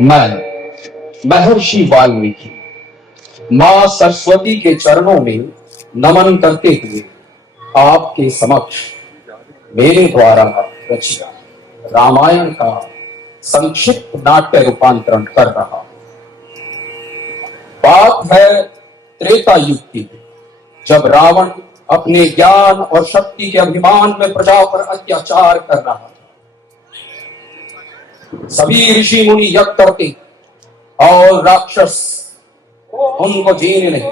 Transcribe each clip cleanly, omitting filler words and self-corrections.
मैं महर्षि वाल्मीकि मां सरस्वती के चरणों में नमन करते हुए आपके समक्ष मेरे द्वारा रचित रामायण का संक्षिप्त नाट्य रूपांतरण कर रहा। बात है त्रेता युग की, जब रावण अपने ज्ञान और शक्ति के अभिमान में प्रजा पर अत्याचार कर रहा था। सभी ऋषि मुनि यज्ञ करते और राक्षस उनको जीने नहीं।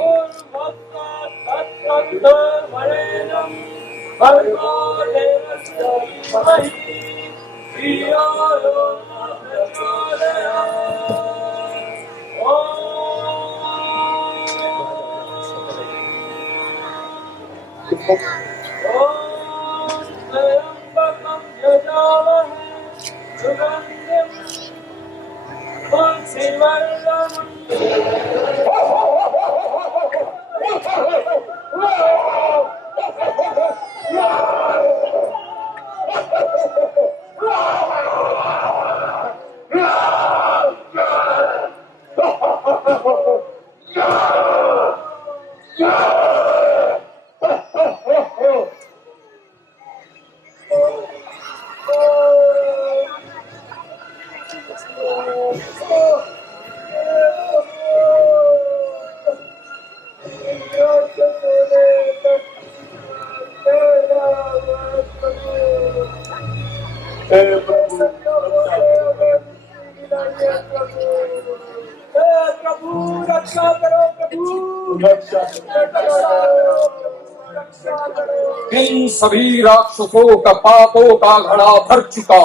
इन सभी राक्षसों का पापों का घड़ा भर चुका,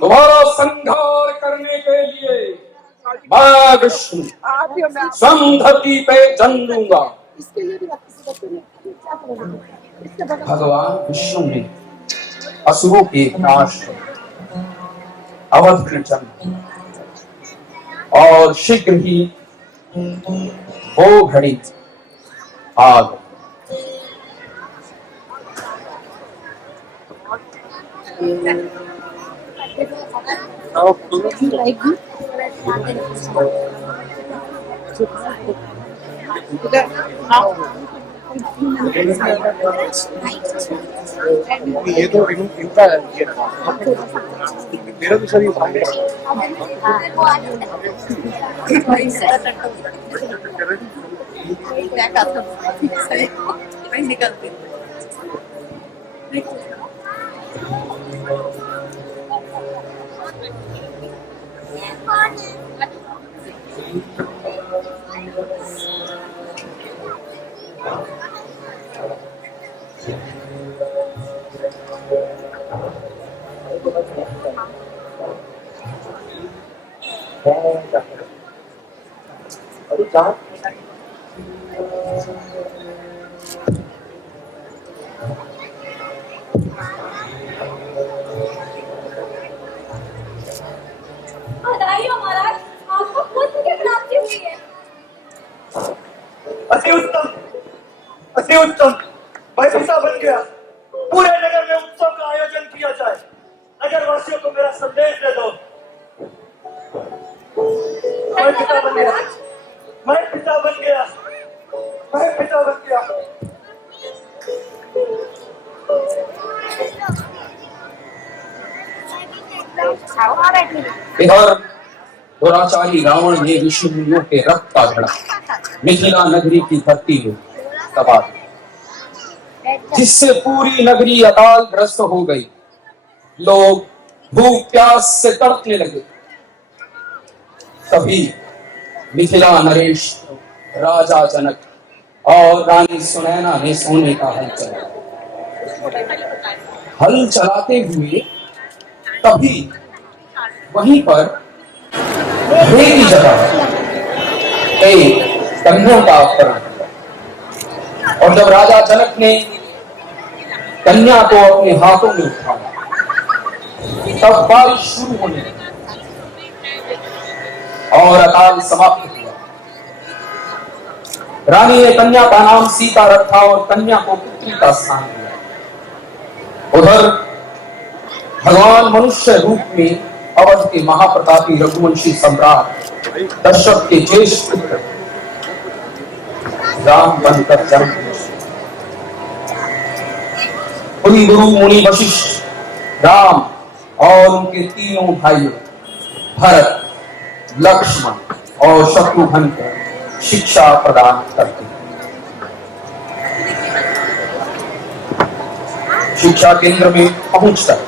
तुम्हारा संहार करने के लिए मैं विष्णु स्वयं धरती पे जन्म लूंगा। भगवान विष्णु ने असुरों के विनाश अवध में जन्म और शीघ्र ही वो घड़ी आ गई। ये तो इनका ये मेरा तो सभी निकलती अति उत्तम। मैं पिता बन गया। पूरे नगर में उत्सव का आयोजन किया जाए। नगर वासियों को मेरा संदेश दे दो। मैं पिता बन गया। मैं पिता बन गया। मैं पिता बन गया। इधर दुराचारी रावण ने ऋषि मुनियों के रक्त का घड़ा मिथिला नगरी की धरती में दबा दिया, जिससे पूरी नगरी अकाल ग्रस्त हो गई। लोग भूख प्यास से तड़पने लगे। तभी मिथिला नरेश राजा जनक और रानी सुनैना ने सोने का हल चलाया। हल चलाते हुए तभी वहीं पर की जगह एक कन्या का अपहरण किया और जब राजा जनक ने कन्या को अपने हाथों में उठाया तब बारिश शुरू होने लगी और अकाल समाप्त हुआ। रानी ने कन्या का नाम सीता रखा और कन्या को पुत्री का स्थान दिया। उधर भगवान मनुष्य रूप में अवध के महाप्रतापी रघुवंशी सम्राट दशरथ के ज्येष्ठ पुत्र राम बनकर जन्म कुल गुरु मुनि वशिष्ठ राम और उनके तीनों भाइयों भरत, लक्ष्मण और शत्रुघ्न को शिक्षा प्रदान करते हैं। शिक्षा केंद्र में पहुंचकर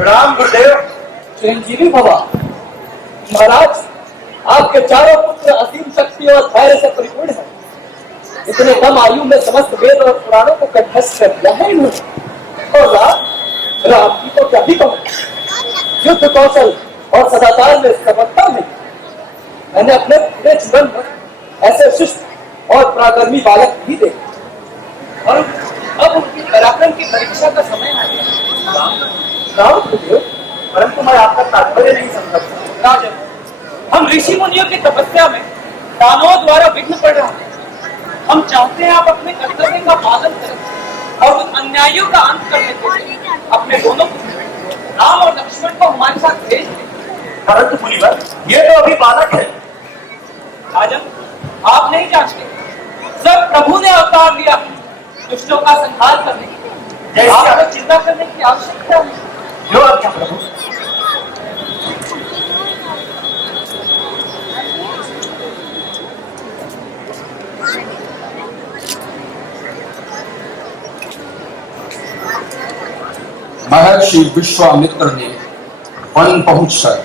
राम गुरुदेव। चिरंजीवी भवा। महाराज, आपके चारों पुत्र असीम शक्ति और धैर्य से परिपूर्ण हैं। इतने कम आयु में समस्त वेद और पुराणों को कंठस्थ कर दिया है इन्होंने। और राम की तो क्या ही कहूं, युद्ध कौशल और सदाचार में समर्था है। मैंने अपने पूरे जीवन में ऐसे शिष्ट और पराक्रमी बालक भी देखे, और अब उनकी पराक्रम की परीक्षा का समय आ गया। राम गुरुदेव, परंतु मैं आपका तात्पर्य नहीं समझ सकता। राजन, हम ऋषि मुनियों की तपस्या में दानवों द्वारा विघ्न पड़ रहा है। हम चाहते हैं आप अपने कर्तव्य का पालन करें और उन अन्यायों का अंत करने के लिए अपने दोनों पुत्र राम और लक्ष्मण को हमारे साथ भेज दें। परंतु मुनिवर, ये तो अभी बालक है। राजन, आप नहीं जानते, सब प्रभु ने अवतार लिया दुष्टों का संहार करने के लिए। आपको चिंता करने की आवश्यकता नहीं। जो आज्ञा प्रभु। महर्षि विश्वामित्र ने वन पहुंचकर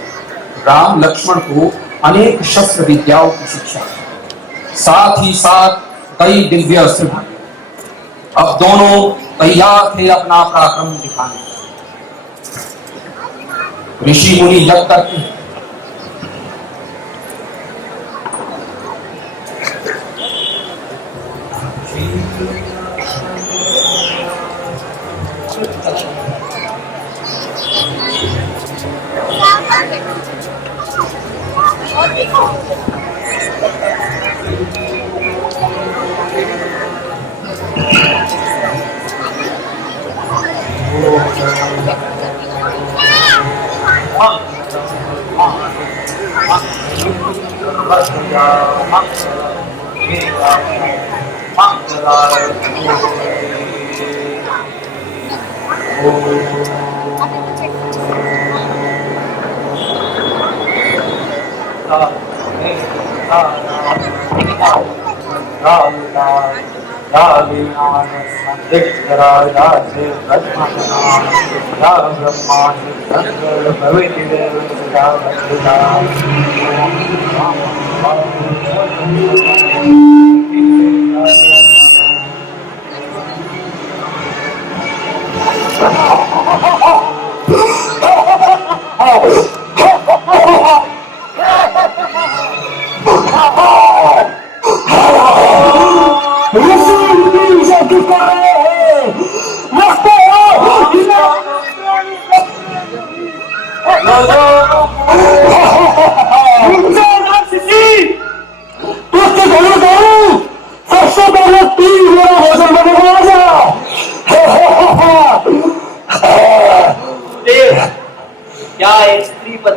राम लक्ष्मण को अनेक शस्त्र विद्याओं की शिक्षा दी, साथ ही साथ कई दिव्य अस्त्र भी। अब दोनों तैयार थे अपना पराक्रम दिखाने। ऋषि मुनि जब करते हैं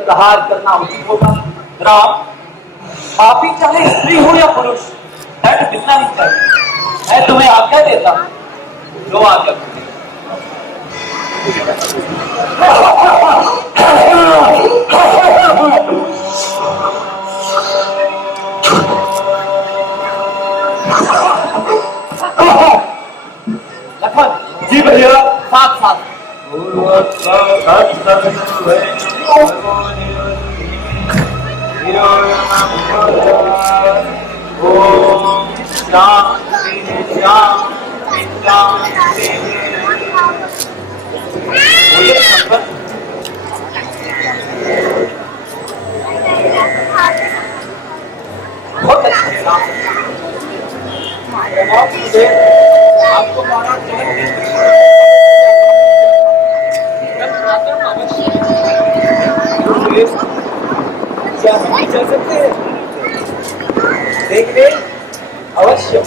प्रहार करना उचित होगा। राम, आप ही चाहे स्त्री हो या पुरुष, दंड कितना ही चाहिए। मैं तुम्हें आज्ञा देता हूं, जो आज्ञा भैया साथ साथ बहुत अच्छे नाम आपको क्या हम चल सकते हैं? देखने अवश्य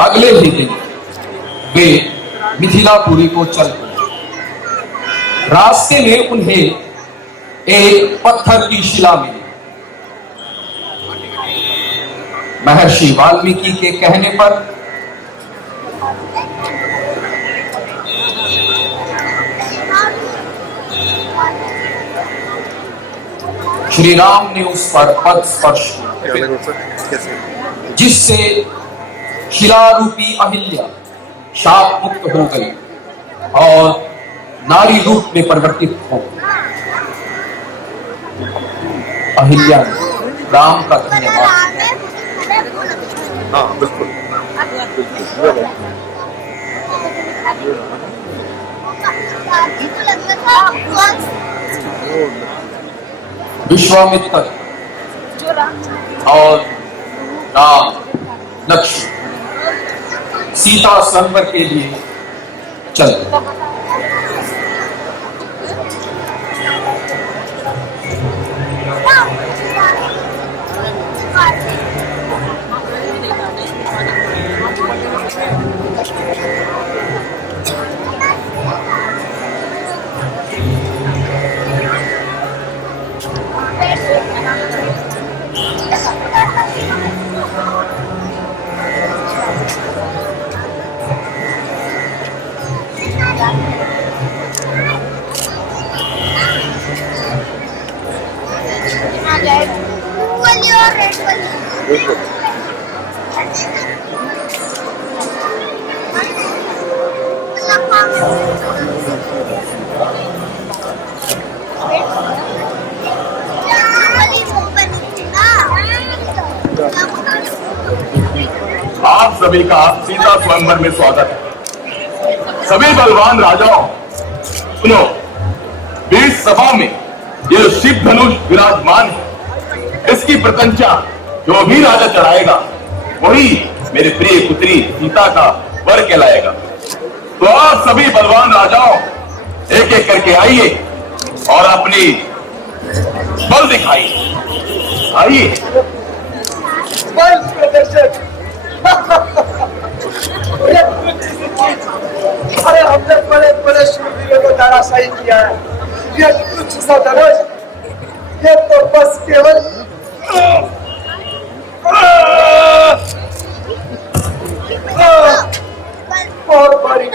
अगले ही दिन वे मिथिलापुरी को चल पड़े। रास्ते में उन्हें एक पत्थर की शिला मिली। महर्षि वाल्मीकि के कहने पर श्री राम ने उस पर पद स्पर्श किया, जिससे शिला रूपी अहिल्या शाप मुक्त हो गई और नारी रूप में परिवर्तित हो गई। अहिल्या ने राम का धन्यवाद। हाँ बिल्कुल। विश्वामित्र और राम लक्ष्मण सीता स्वयंवर के लिए चल गए। आप सभी का सीता स्वयंवर में स्वागत है। सभी बलवान राजाओं सुनो, बीच सभा में ये शिव धनुष विराजमान है। इसकी प्रतंचा जो भी राजा चढ़ाएगा वही मेरे प्रिय पुत्री सीता का वर कहलाएगा। तो आप सभी बलवान राजाओं एक एक करके आइए और अपनी बल दिखाइए। आइए। बल प्रदर्शन। अरे हमने बड़े बड़े शूरवीरों को धराशायी किया है। ये तुच्छ सा धनुष, ये तो बस केवल और बड़ी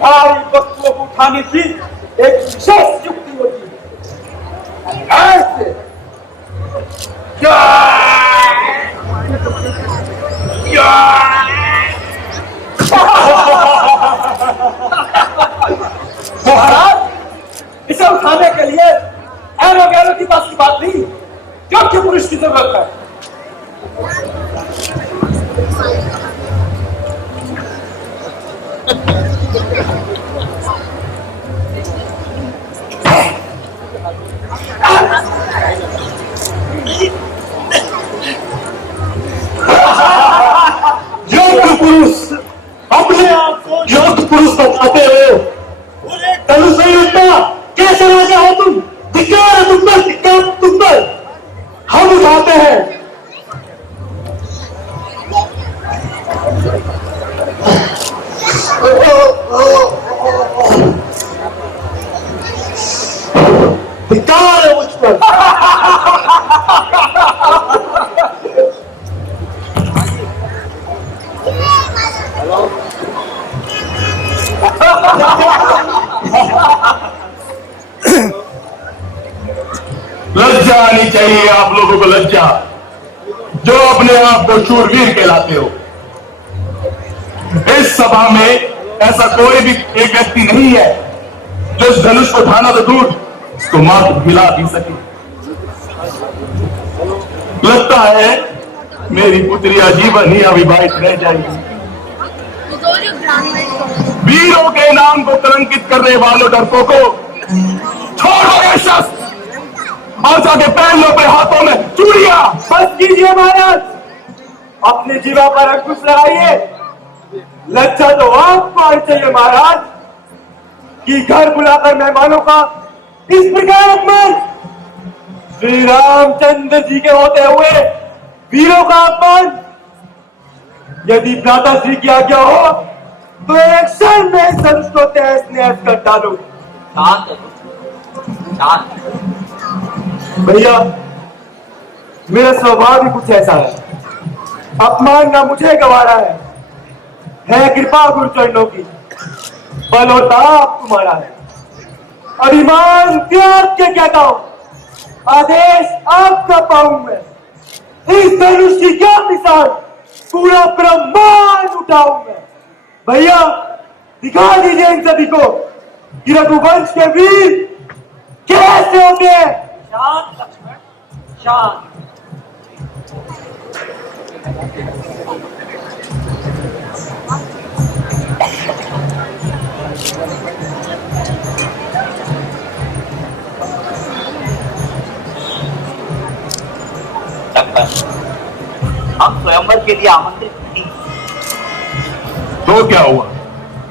भारी वस्तुओं को उठाने की एक विशेष युक्ति होती है। ऐसे महाराज, इसे उठाने के लिए एरो गैरो की पास की बात नहीं, योग्य पुरुष की जरूरत है। योग्य पुरुष, अपने आप को योग्य पुरुष बताते हो? कैसे राजा हो तुम? धिक्कार है तुम पर, धिक्कार तुम पर। हम उठाते हैं लज्जा आनी चाहिए आप लोगों को, लज्जा, जो अपने आप को शूरवीर कहलाते हो। इस सभा में ऐसा कोई भी एक व्यक्ति नहीं है जो इस धनुष को उठाना तो दूर, इसको मात्र हिला भी सके। लगता है मेरी पुत्री आजीवन ही अविवाहित रह जाएगी। वीरों के नाम को कलंकित करने वालों डरपों को छोड़ो ये शस्त्र और जाके पहन लो अपने हाथों में चूड़ियां। बस कीजिए महाराज, अपने जीवा पर अंकुश लगाइए। लज्जा तो आपको आनी चाहिए महाराज कि घर बुलाकर मेहमानों का इस प्रकार अपमान, श्री रामचंद्र जी के होते हुए वीरों का अपमान। यदि भ्राता श्री की आज्ञा हो तो एक क्षण में इस धनुष को तहस नहस कर डालो। शांत शांत। भैया, मेरा स्वभाव भी कुछ ऐसा है, अपमान ना मुझे गवारा है कृपा गुरु चरणों की, बल और ताप तुम्हारा है। अभिमान त्याग के कहता हूं, आदेश आपका पाऊं मैं। इस धनुष की क्या मिसाल, पूरा ब्रह्मांड उठाऊं मैं। भैया, दिखा दीजिए इन सभी को कि रघुवंश के वीर कैसे होते हैं। शांत लक्ष्मण, शांत। हम स्वयंवर के लिए आमंत्रित नहीं। तो क्या हुआ,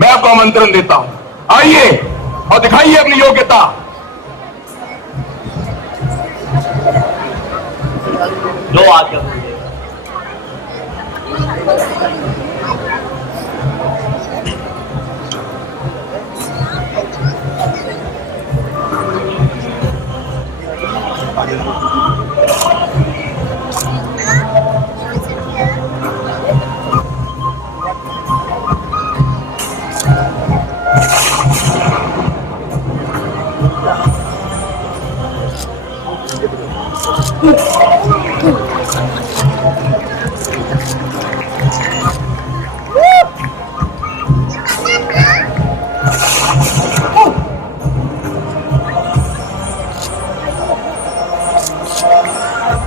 मैं आपको आमंत्रण देता हूं, आइए और दिखाइए अपनी योग्यता। लो आज्ञा।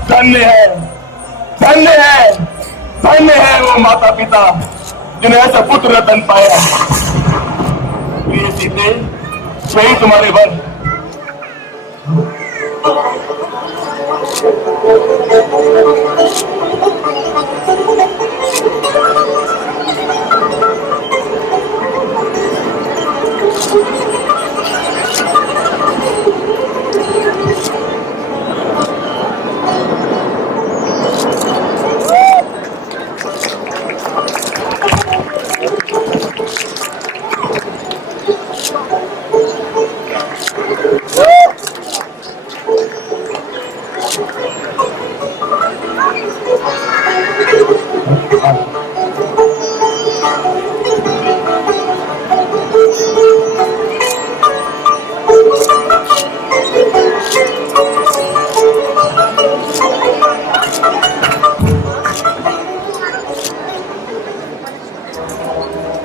धन्य है, धन्य है, धन्य है वो माता पिता जिन्हें ऐसा पुत्र रतन पाया। प्रिय सीते, वही तुम्हारे वन।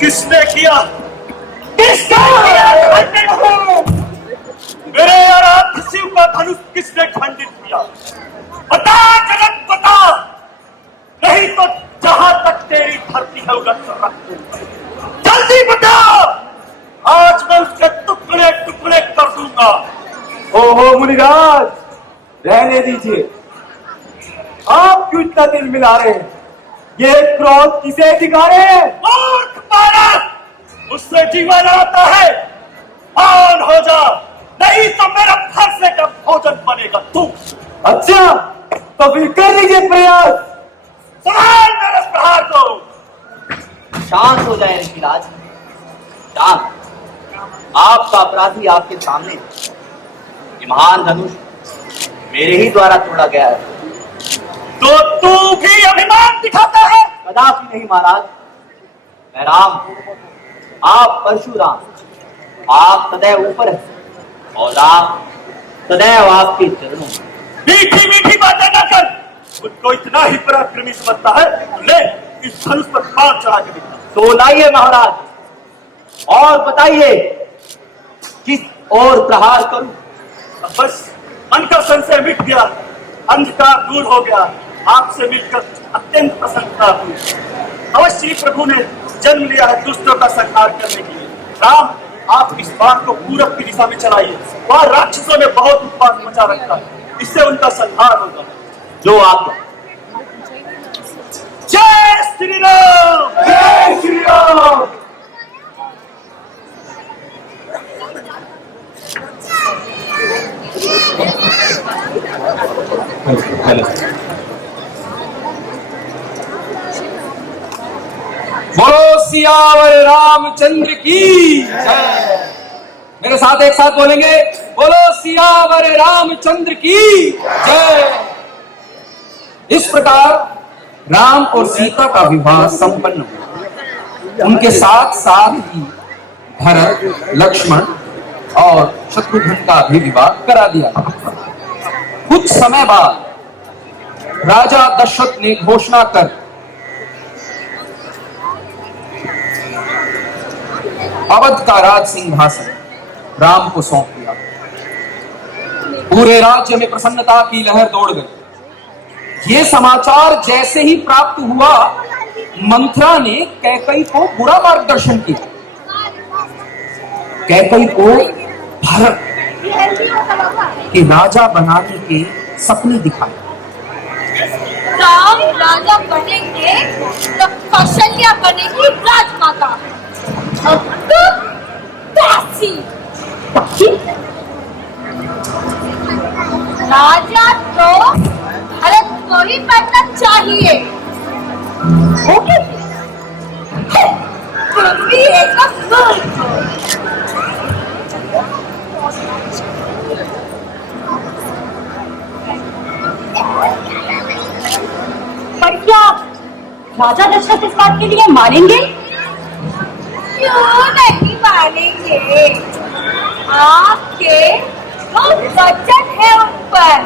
किसने किया? किसने किया? मेरे आराध्य शिव का धनुष किसने खंडित किया? बता जगत बता, नहीं तो जहां तक तेरी धरती है उधर से रख दूंगा। जल्दी बता, आज मैं उसके टुकड़े टुकड़े कर दूंगा। ओहो मुनिराज, रहने दीजिए, आप क्यों इतना दिल मिला रहे हैं? ये क्रोध किसे दिखा रहे हैं? मूर्ख बालक, उससे जीवन आता है, ऑन हो जा, नहीं तो मेरा फरसे का भोजन बनेगा तू। अच्छा, तो फिर कर लीजिए प्रयास, संभाल मेरे प्रहार को। शांत हो जाए ऋषिराज, शांत। आपका अपराधी आपके सामने, ये महान धनुष मेरे ही द्वारा तोड़ा गया है। तो तू भी अभिमान दिखाता है? कदापि नहीं महाराज, मैं राम, आप परशुराम, आप सदैव ऊपर हैं और राम सदैव आपके चरणों में। मीठी मीठी बातें न कर। उनको इतना ही पराक्रमी समझता है, ले इस धनुष पर बाण चढ़ा के दिखा। तो लाइए महाराज और बताइए किस और प्रहार करूं। अब बस मन का संशय मिट गया, अंधकार दूर हो गया। आपसे मिलकर अत्यंत प्रसन्नता हुई। अवश्य ही प्रभु ने जन्म लिया है दुष्टों का संहार करने के लिए। राम, आप इस बाण को पूरब की दिशा में चलाइए। वहां राक्षसों ने बहुत उत्पात मचा रखा है, इससे उनका संहार होगा। जो आप जय श्री राम, जय श्री राम। बोलो सियावर रामचंद्र की जय। मेरे साथ एक साथ बोलेंगे, बोलो सियावर रामचंद्र की जय। इस प्रकार राम और सीता का विवाह संपन्न हुआ। उनके साथ साथ ही भरत, लक्ष्मण और शत्रुघ्न का भी विवाह करा दिया। कुछ समय बाद राजा दशरथ ने घोषणा कर अवध का राज सिंहासन राम को सौंप दिया। पूरे राज्य में प्रसन्नता की लहर दौड़ गई। ये समाचार जैसे ही प्राप्त हुआ, मंथरा ने कैकई को बुरा मार्गदर्शन किया। कैकई को भरत के राजा बनाने के सपने दिखाए। राम राजा बनेंगे तो कौशल्या बनेगी राजमाता। और तुम दासी। राजा तो भरत को ही बनना चाहिए। ओके, तुम भी एक पर क्या राजा दशरथ इस बात के लिए मानेंगे? क्यों नहीं मानेंगे? आपके वो वचन है उन पर।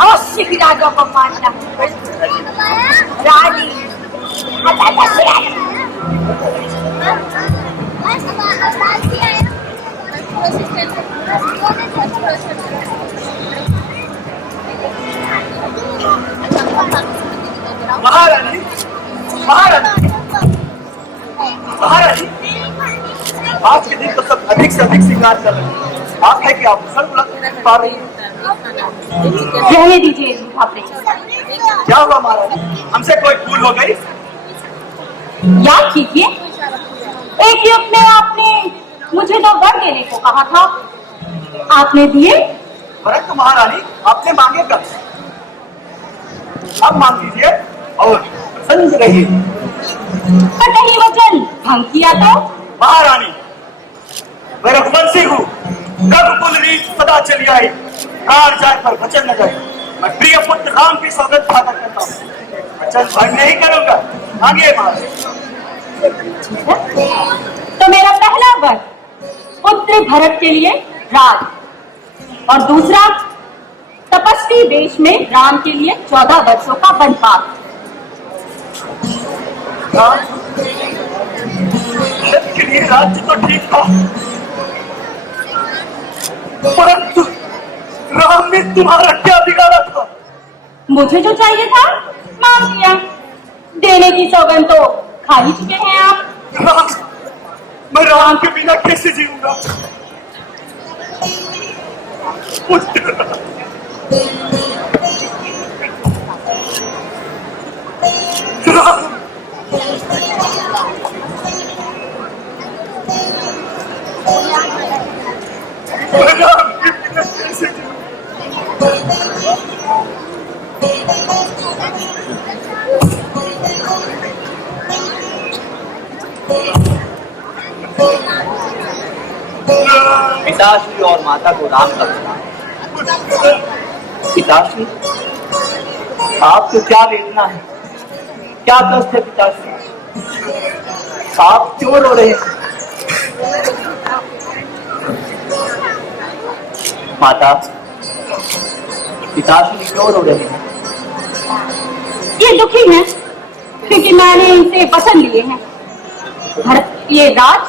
अवश्य ही राजा को मानना। रानी महारानी, महारानी, महारानी, आज के दिन तो सब अधिक से अधिक श्रृंगार कर रहे हैं। आप है कि आप सर्वलक्षण पा रही हैं। रहने दीजिए आपने। क्या हुआ महारानी, हमसे कोई भूल हो गई? याद कीजिए, एक युग में आपने मुझे 2 वर देने को कहा था, आपने दिए। परंतु महारानी, आपने मांगे कब? अब मांग लीजिए और प्रसन्न रहिए। पर कहीं वचन भंग किया तो? महारानी, मैं रघुवंशी हूँ। रघुकुल रीत सदा चली आई। प्राण जाए पर वचन न जाए। मैं प्रिय पुत्र राम की सौगंध खाकर करता हूँ। वचन भंग नहीं करूंगा। आगे महारानी। तो मेरा पहला वर पुत्र भरत के लिए राज, और दूसरा तपस्वी देश में राम के लिए 14 वर्षों का वनवास। के लिए राज्य तो ठीक था, परंतु राम ने तुम्हारा क्या बिगाड़ा था? मुझे जो चाहिए था मांग लिया। देने की सौगंध तो खा ही चुके हैं आप। राम, मैं राम के बिना कैसे जीऊंगा? पुत्र, राम, मैं राम के बिना कैसे जीऊंगा? पिताश्री और माता को राम का प्रणाम। पिताश्री, आपको क्या वेदना है, क्या कष्ट है पिताश्री? आप क्यों रो रहे हैं? माता, पिताश्री क्यों रो रही है? ये दुखी हैं क्योंकि मैंने इनसे वचन लिए हैं, भरत के लिए राज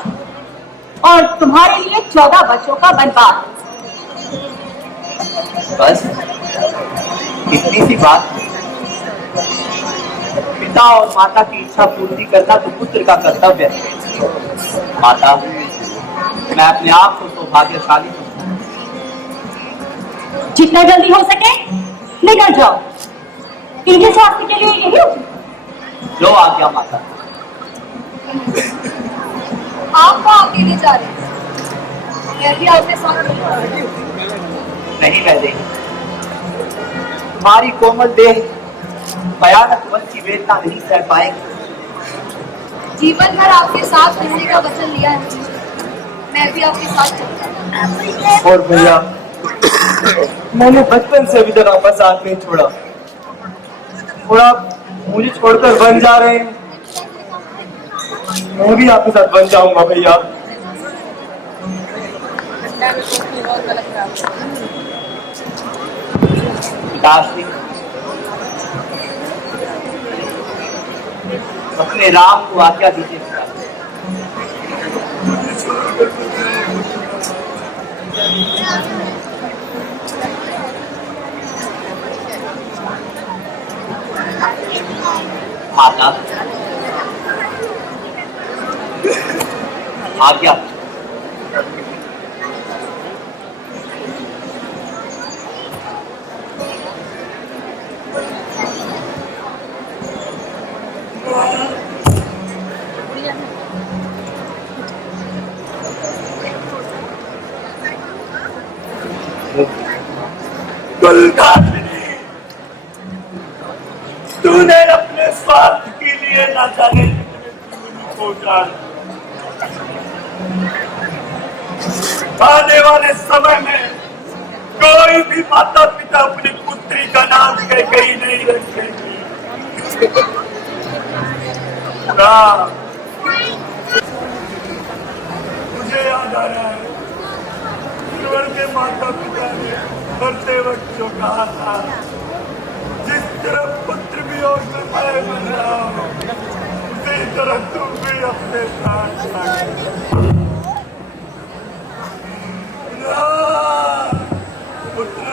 और तुम्हारे लिए 14 वर्षों का वनवास। बस इतनी सी बात। पिता और माता की इच्छा पूर्ति करना तो पुत्र का कर्तव्य है। माता, मैं अपने आप को सौभाग्यशाली समझता हूं। जितना जल्दी हो सके निकल जाओ, इनके स्वास्थ्य के लिए यही उचित। जो आज्ञा माता। आप अकेले जा रहे हैं, मैं भी आपके साथ नहीं रह देगी। तुम्हारी कोमल देह भयानक वन की वेदना नहीं सह पाएगी। जीवन भर आपके साथ रहने का वचन लिया है, मैं भी आपके साथ चलूंगा। और भैया, मैंने बचपन से अभी तक आपका साथ नहीं छोड़ा और आप मुझे छोड़कर बन जा रहे हैं। मैं भी आपके साथ बन जाऊंगा भैया। पिताश्री, अपने राम को आज्ञा दीजिए। माता, आज्ञा। तूने अपने स्वार्थ के लिए ना जाने को जान, आने वाले समय में कोई भी माता पिता अपनी पुत्री का नाम कहीं नहीं रखेगी। मुझे याद आ रहा है के माता पिता ने मरते वक्त जो कहा था, जिस तरह पुत्र भी और मैं बन रहा हूँ, उसी तरह तुम भी अपने साथ पुत्र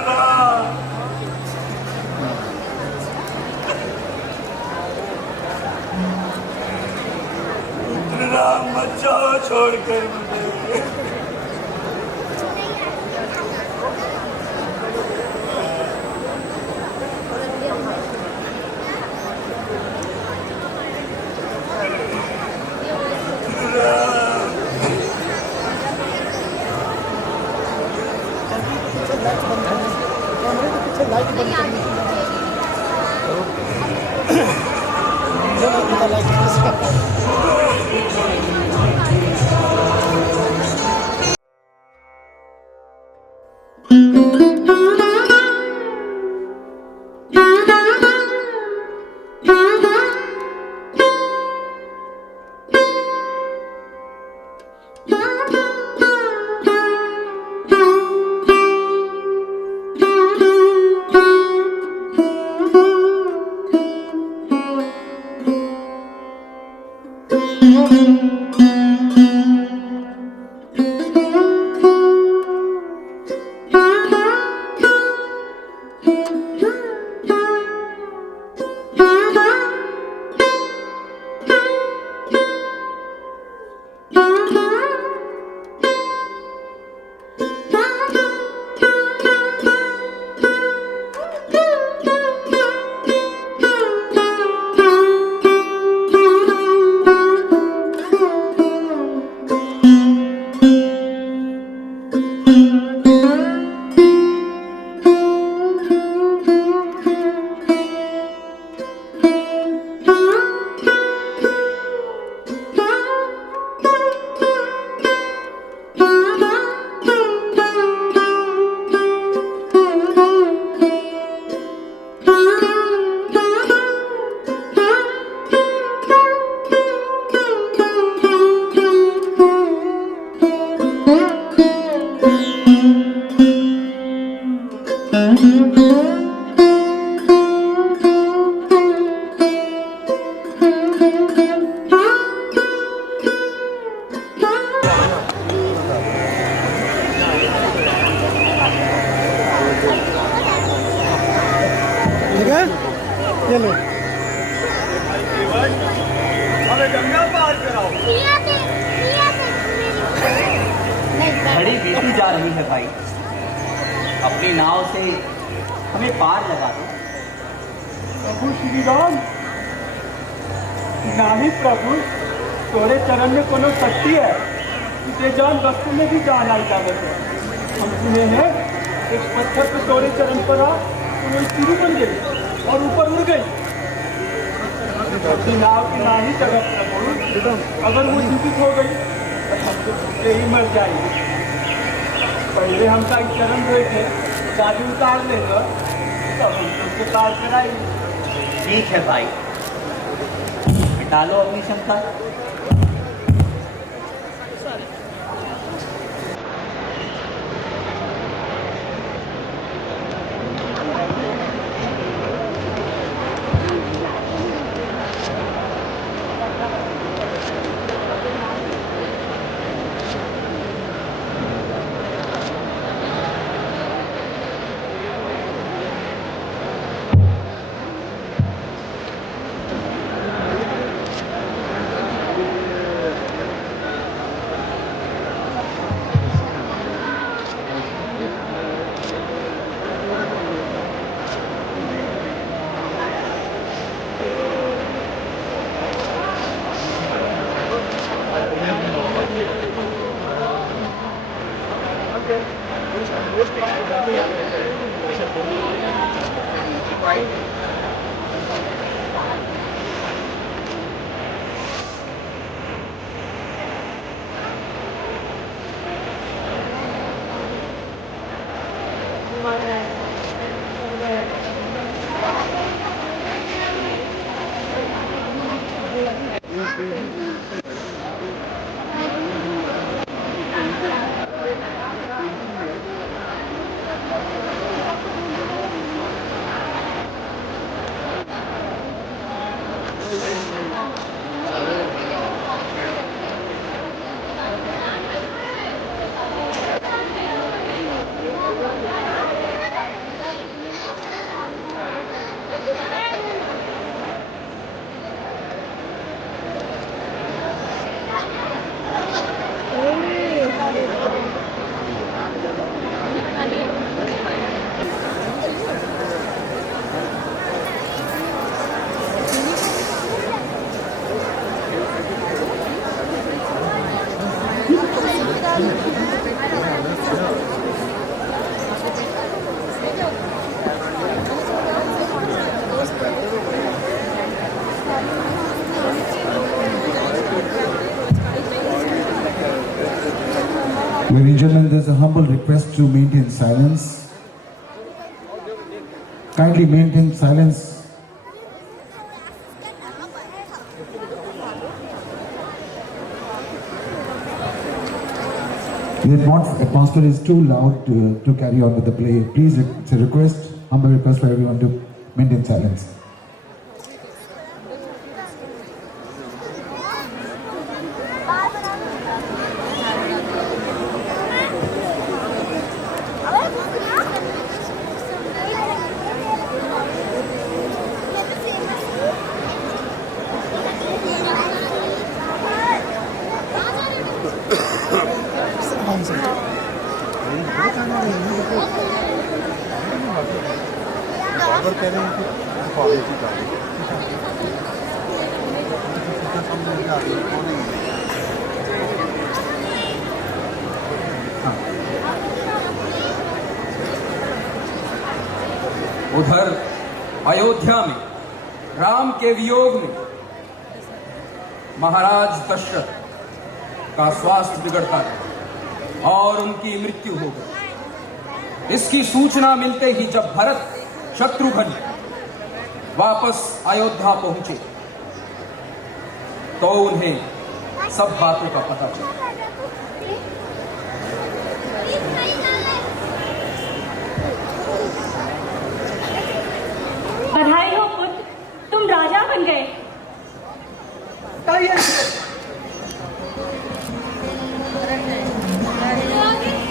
राम मत जाओ छोड़कर मुझे। हमें गंगा पार कराओ। घड़ी बीती जा रही है भाई, अपनी नाव से हमें पार लगा दो। प्रभु श्री राम, नाही प्रभु, तोरे चरण में कोनो शक्ति है, तुझे जान वस्तु में भी जान आई जावत है। हम सुने हैं एक पत्थर पे तोरे चरण पर आ तो वो सीढ़ी बन गई और ऊपर उड़ गई। अपनी नाव की नाही जगह प्रभु, अगर वो जीवित हो गई तो हम तो भूखे ही मर जाएंगे। पहले हम का चरण धोए थे, गाड़ी उतार लेगा तब हम तुमसे पार कराएंगे। ठीक है भाई, डालो अपनी क्षमता। Ladies and gentlemen, there's a humble request to maintain silence. Kindly maintain silence. The pastor is too loud to carry on with the play. Please, it's a request, humble request for everyone to maintain silence. उधर अयोध्या में राम के वियोग में महाराज दशरथ का स्वास्थ्य बिगड़ता है और उनकी मृत्यु हो गई। इसकी सूचना मिलते ही जब भरत शत्रुघ्न वापस अयोध्या पहुंचे तो उन्हें सब बातों का पता चला। बधाई हो पुत्र, तुम राजा बन गए।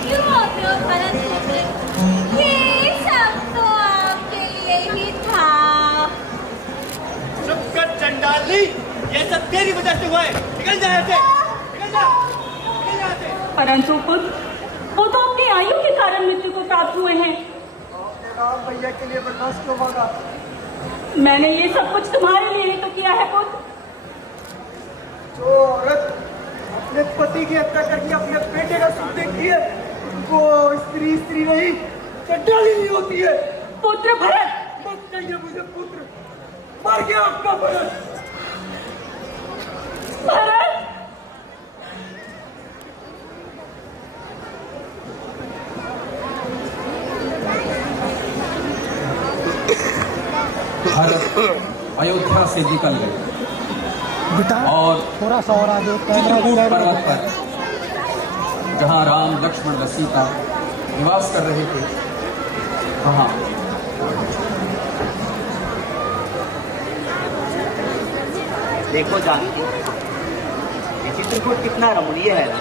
क्यों होते हो भरत पुत्र? ये सब तो आपके लिए ही था। डाल ली, ये सब तेरी वजह से हुआ है। निकल जा यहाँ से, निकल जा, निकल जा यहाँ से। परंतु पुत्र, वो तो अपनी आयु के कारण मृत्यु को प्राप्त हुए हैं। आपने राम भैया के लिए बर्दाश्त क्यों मांगा? मैंने ये सब कुछ तुम्हारे लिए ही तो किया है पुत्र। जो औरत अपने पति की हत्या करके अपने बेटे का सुख देखती है, वो स्त्री नहीं, चंडाली नहीं होती है। पुत्र भरत, मत कहिए मुझे पुत्र, मर गया आपका भरत। भरत, भारत अयोध्या से निकल गए और थोड़ा सा और आगे चित्रकूट पर्वत पर, जहां राम लक्ष्मण व सीता निवास कर रहे थे, वहां देखो जानकी, ये चित्रकूट कितना रमणीय है ना,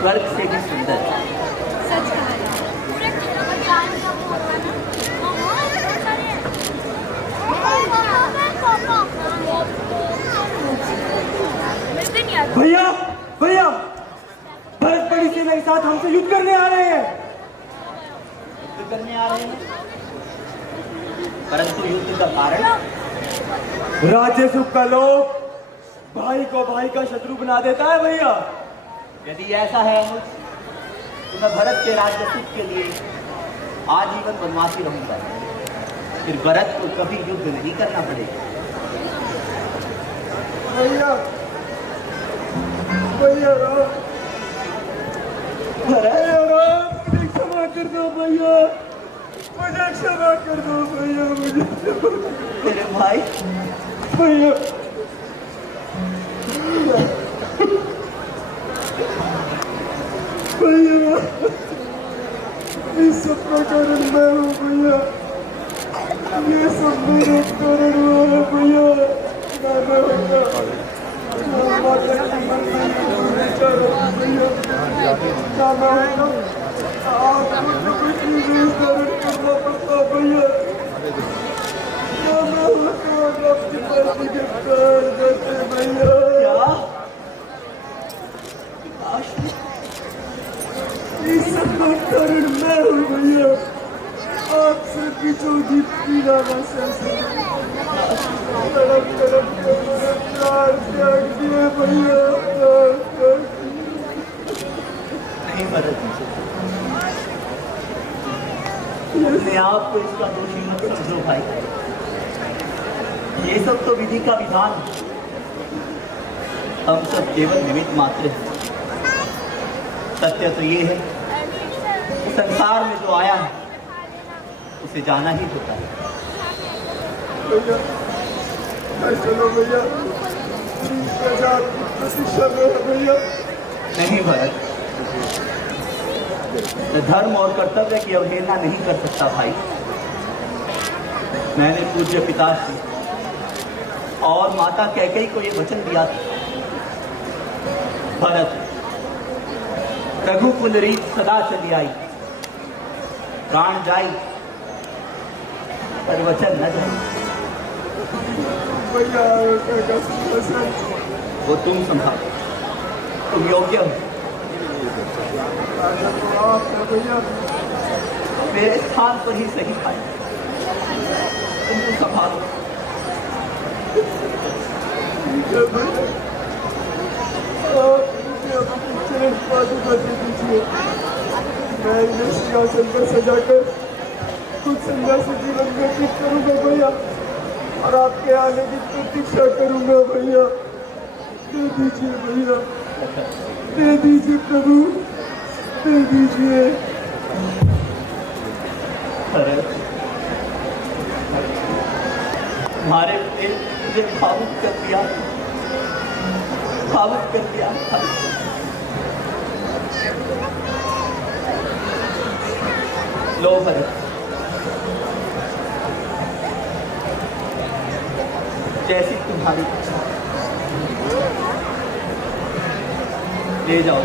स्वर्ग से भी सुंदर। सच कहा यार, पूरे किला में जान का वो होता है ना। भैया भैया, भरत बड़ी सेना के साथ हमसे युद्ध करने आ रहे हैं। युद्ध करने आ रहे हैं, परंतु युद्ध का कारण राज्य सुख का लोभ भाई को भाई का शत्रु बना देता है भैया। यदि ऐसा है अनुज, तो मैं भरत के राज्य सुख के लिए आजीवन वनवासी रहूंगा, फिर भरत को कभी युद्ध नहीं करना पड़ेगा। भैया भैया राम, भैया राम, मुझे क्षमा कर दो भैया, मुझे क्षमा कर दो भैया, मुझे मेरे भाई, भैया भैया, इस सब का कारण मैं हूँ भैया, ये सब मेरे कारण हुआ है भैया। मैं होगा माता की मर्जी भैया, ना मैं होगा आपको कुछ नहीं धारण करना पड़ता भैया, ना मैं होगा आपकी मर्जी के पैर जाते भैया। क्या इस सब का कारण मैं हूँ भैया, आप सबकी चौधी पीड़ा में तड़प तड़प के मेरे प्राण त्याग दिए भैया, प्राण त्याग दिए। नहीं भरत, अपने आप को इसका दोषी मत समझो भाई, ये सब तो विधि का विधान है, हम सब केवल निमित्त मात्र हैं। सत्य तो ये है, संसार में जो आया है उसे जाना ही होता है। भैया चलो भैया, प्रजा की प्रतीक्षा में है भैया। नहीं भरत, मैं धर्म और कर्तव्य की अवहेलना नहीं कर सकता भाई। मैंने पूज्य पिताश्री और माता कैकेयी को ये वचन दिया था, भरत रघुकुल रीत सदा चली आई, प्राण जाई पर वचन न जाए। भैया वो तुम संभालो, तुम योग्य हो। आप भैया मेरे स्थान पर ही सही पाए, तुम संभालो। चरण पादुका दे दीजिए, मैं इन्हें सिंहासन पर सजाकर खुद सन्यासी जीवन व्यतीत करूंगा भैया, और आपके आने की प्रतीक्षा करूंगा भैया। दे दीजिए भैया, दे दीजिए प्रभु, दे दीजिए। हमारे प्रेम मुझे भावुक कर दिया, भावुक कर दिया। लो भरत, जैसी तुम्हारी इच्छा, ले जाओ।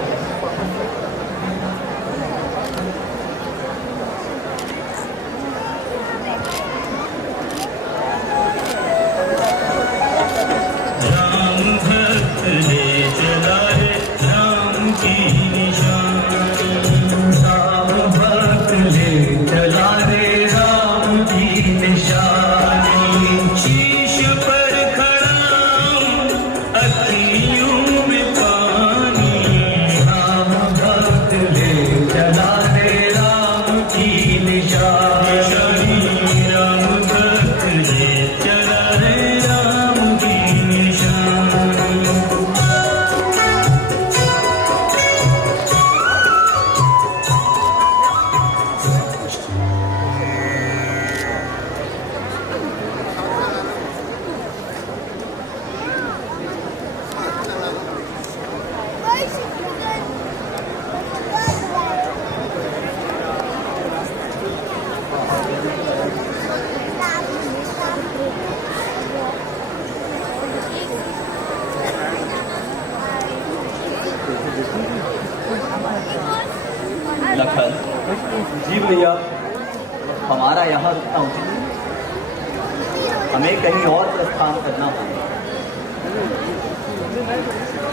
हमें कहीं और प्रस्थान करना होगा,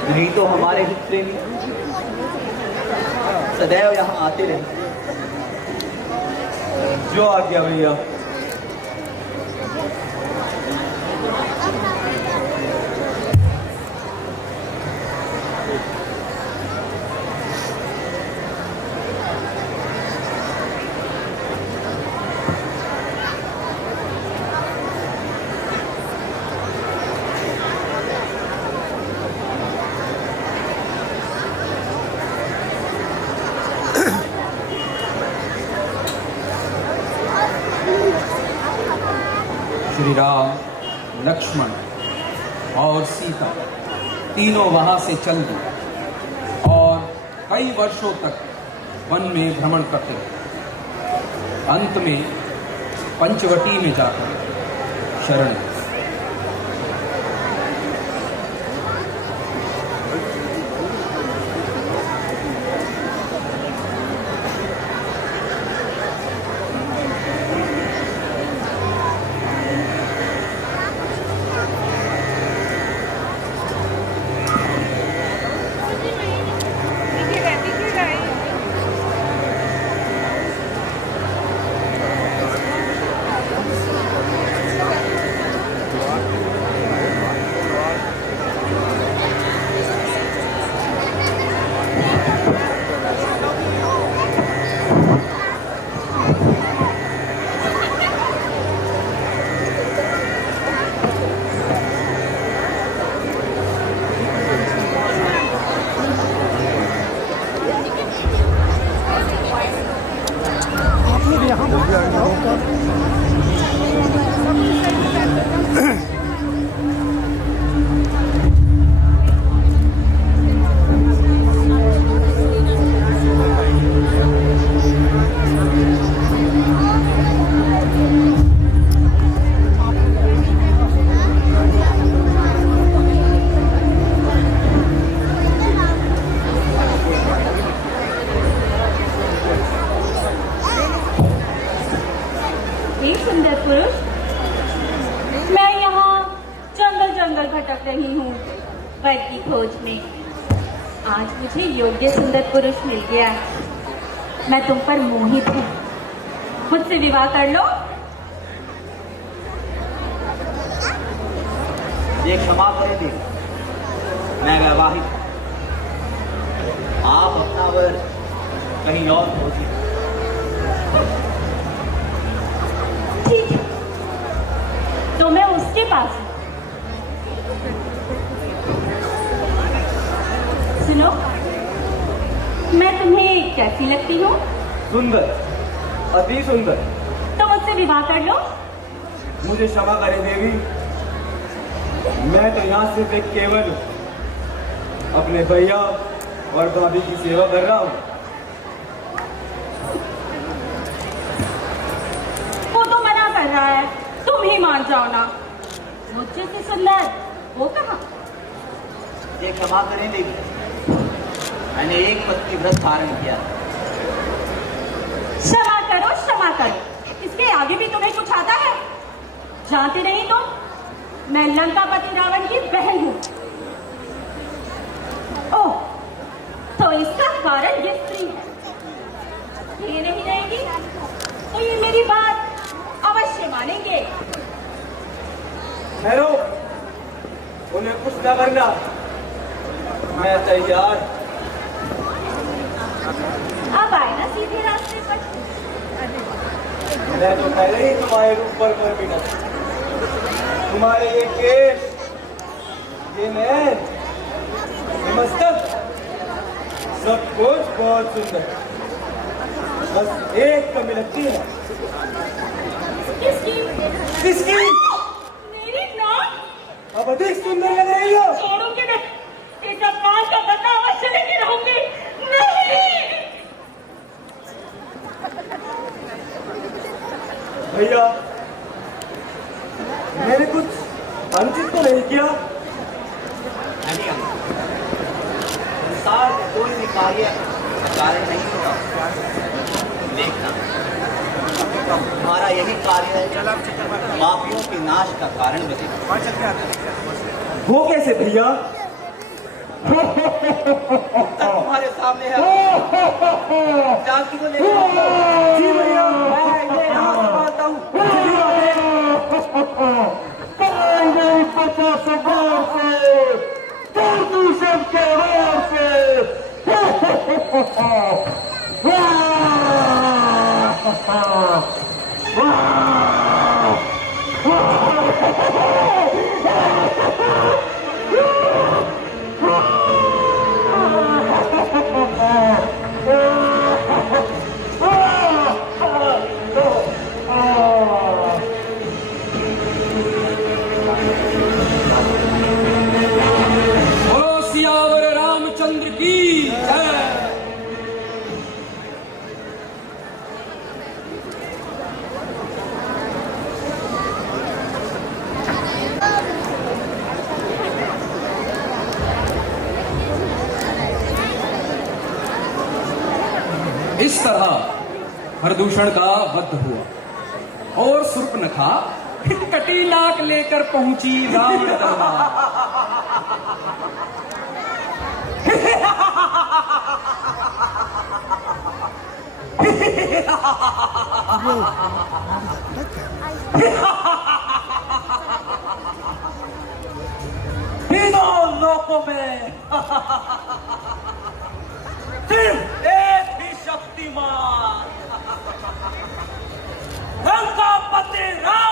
नहीं तो हमारे हित प्रेमी सदैव यहाँ आते रहे। जो आ गया भैया। श्री राम, लक्ष्मण और सीता तीनों वहां से चल दिए और कई वर्षों तक वन में भ्रमण करते रहे। अंत में पंचवटी में जाकर शरण ली। भटक रही हूँ वर की खोज में। आज मुझे योग्य सुंदर पुरुष मिल गया। मैं तुम पर मोहित हूँ, मुझसे विवाह कर लो। ये क्षमा करेंगे, मैं वैवाहिक हूं। आप अपना वर कहीं और खोजिए। ठीक है, तो मैं उसके पास हूं। सुनो, मैं तुम्हें कैसी लगती हूँ? सुंदर, अति सुंदर। तो मुझसे विवाह कर लो। मुझे क्षमा करें देवी, मैं तो यहाँ सिर्फ एक केवल अपने भैया और भाभी की सेवा कर रहा हूँ। वो तो मना कर रहा है, तुम ही मान जाओ ना। मुझसे से सुंदर वो कहाँ? ये क्षमा करें देवी, मैंने एक पत्नी व्रत धारण किया। क्षमा करो, क्षमा करो। इसके आगे भी तुम्हें कुछ आता है? जानते नहीं तुम, मैं लंकापति रावण की बहन हूँ। ओह, तो इसका कारण ये स्त्री है। ये नहीं रहेगी तो ये मेरी बात अवश्य मानेंगे। ठहरो, उन्हें कुछ न करना, मैं तैयार। अब आए ना सीधे रास्ते पर। मैं तो पहले ही तुम्हारे रूप पर बिना, तुम्हारे ये केश, ये नैन, ये मस्तक, सब कुछ बहुत सुंदर। बस एक कमी लगती है। किसकी? किसकी? मेरी नाक। अब अधिक सुंदर लग रही हो। छोड़ूंगी नहीं, इस अपमान का बदला अवश्य लेके रहूंगी। नहीं। भैया, मैंने कुछ अनुचित तो नहीं किया। संसार में कोई भी कार्य कारण नहीं होता। देखना, हमारा यही कार्य है, पापियों के नाश का कारण बने। वो कैसे भैया? तुम्हारे सामने है। जानकी को ले जी भैया, मैं इसे यहाँ संभालता हूँ। बोलो सियावर रामचंद्र की जय। इस तरह प्रदूषण का वध हुआ और सुर्पनखा फिटकटी नाक लेकर पहुंची रावण दरबार। तीनों लोकों में सिर्फ एक ही शक्तिमान, लंकापति रावण।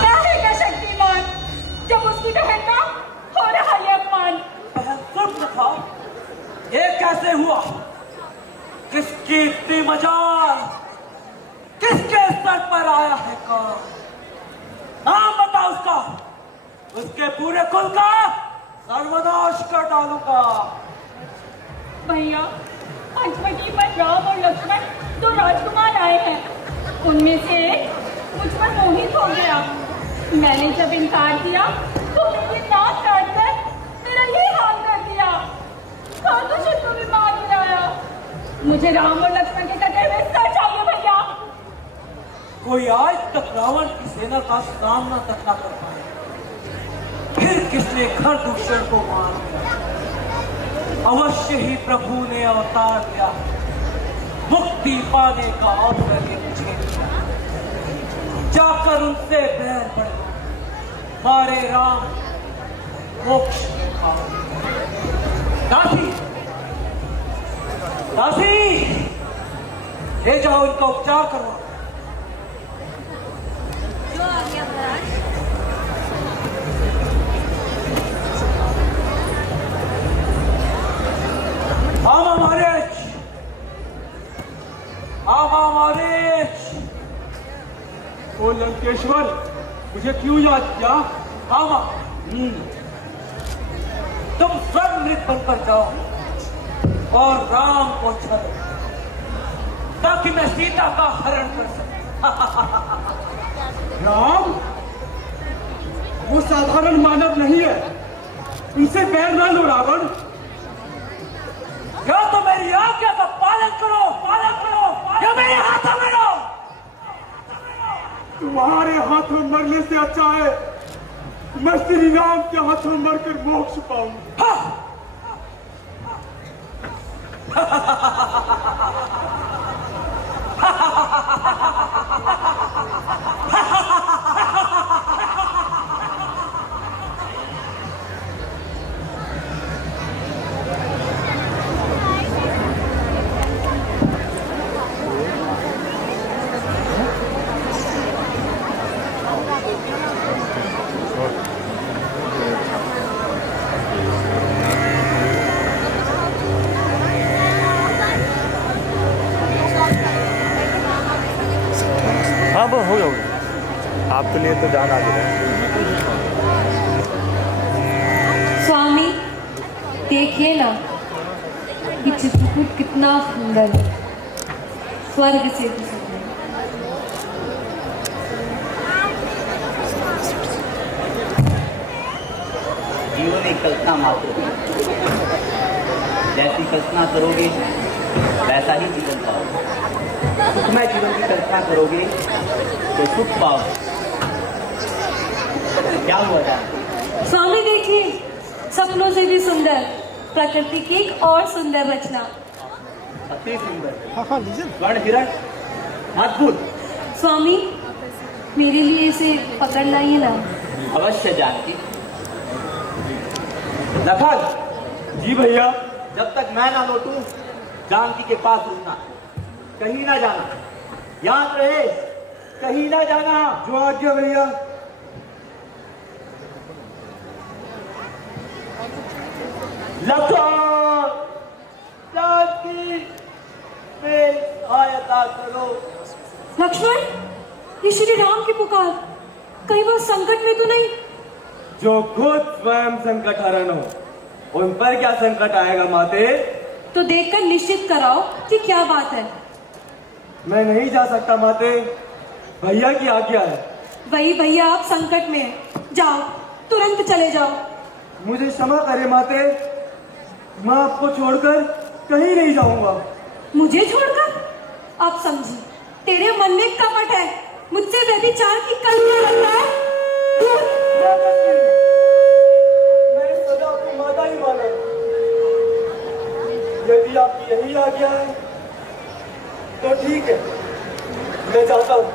क्या है क्या शक्तिमान जब उसकी बहन का हो रहा है अपमान? सुर्पनखा, ये कैसे हुआ? किसकी इतनी मजाल? किसके सर पर आया है काम? नाम बता उसका, उसके पूरे कुल का सर्वनाश कर डालूंगा। भैया, पंचवटी पर राम और लक्ष्मण दो राजकुमार आए हैं। उनमें से एक मुझ पर मोहित हो गया। मैंने जब इनकार किया तो मेरी नाक काटकर मेरा ये हाल कर दिया। खातून को भी मार गिराया। मुझे राम और लक्ष्मण के कटे हुए सर चाहिए भैया। कोई आज तक रावण की सेना का सामना तक न कर पाया, फिर किसने खरदूषण को मार दिया? अवश्य ही प्रभु ने अवतार लिया, मुक्ति पाने का अवसर ये मुझे दिया। जाकर उनसे बैर पड़े, मारे राम मोक्ष दिखाओ। दासी, दासी, ले जाओ इनका उपचार करो। जो आ गया महाराज। आमा महाराज, आमा महाराज। ओ लंकेश्वर, मुझे क्यों याद किया? आमा, तुम स्वयं मृत बनकर जाओ और राम को छलो, ताकि मैं सीता का हरण कर सकूं। राम वो साधारण मानव नहीं है, उनसे बैर ना लो रावण। या तो मेरी आज्ञा का पालन करो, पालन करो, या मेरे हाथों में लो। तुम्हारे हाथ में मरने से अच्छा है मैं श्री राम के हाथों में मरकर मोक्ष पाऊं। हाँ वो हो गया आपके लिए तो जान आ गया। स्वामी देखिए ना कि चित्रकूट कितना सुंदर है, स्वर्ग से भी सुंदर। जीवन एक कल्पना मात्र है। जैसी कल्पना करोगे वैसा ही जीवन पाओगे। सुखमय जीवन की कल्पना करोगे तो सुख पाओगे। क्या हुआ जाए? स्वामी देखिए, सपनों से भी सुंदर प्रकृति की एक और सुंदर रचना। अति सुंदर स्वर्ण हिरण अद्भुत। स्वामी मेरे लिए इसे पकड़ लाइए ना। अवश्य जानकी। लखन जी भैया, जब तक मैं ना लौटूं जानकी के पास रुकना, कहीं ना जाना, याद रहे कहीं ना जाना। जो आज्ञा भैया। लखन जानकी में सहायता करो। लक्ष्मण, ये श्री राम की पुकार, कहीं वो संकट में तो नहीं? जो खुद स्वयं संकट हरण हो उन पर क्या संकट आएगा माते? तो देखकर निश्चित कराओ कि क्या बात है। मैं नहीं जा सकता माते, भैया की आज्ञा है। वही भैया आप संकट में हैं। जाओ, तुरंत चले जाओ। मुझे क्षमा करे माते, मैं आपको छोड़कर कहीं नहीं जाऊंगा। मुझे छोड़कर? आप समझी, तेरे मन में कपट है, मुझसे व्यभिचार की कल्पना रखता है। मैं सदा आपको माता ही माना। यदि आपकी यही आज्ञा है तो ठीक है, मैं जाता हूँ।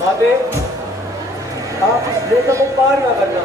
माते, आप इस रेखा को पार ना करना।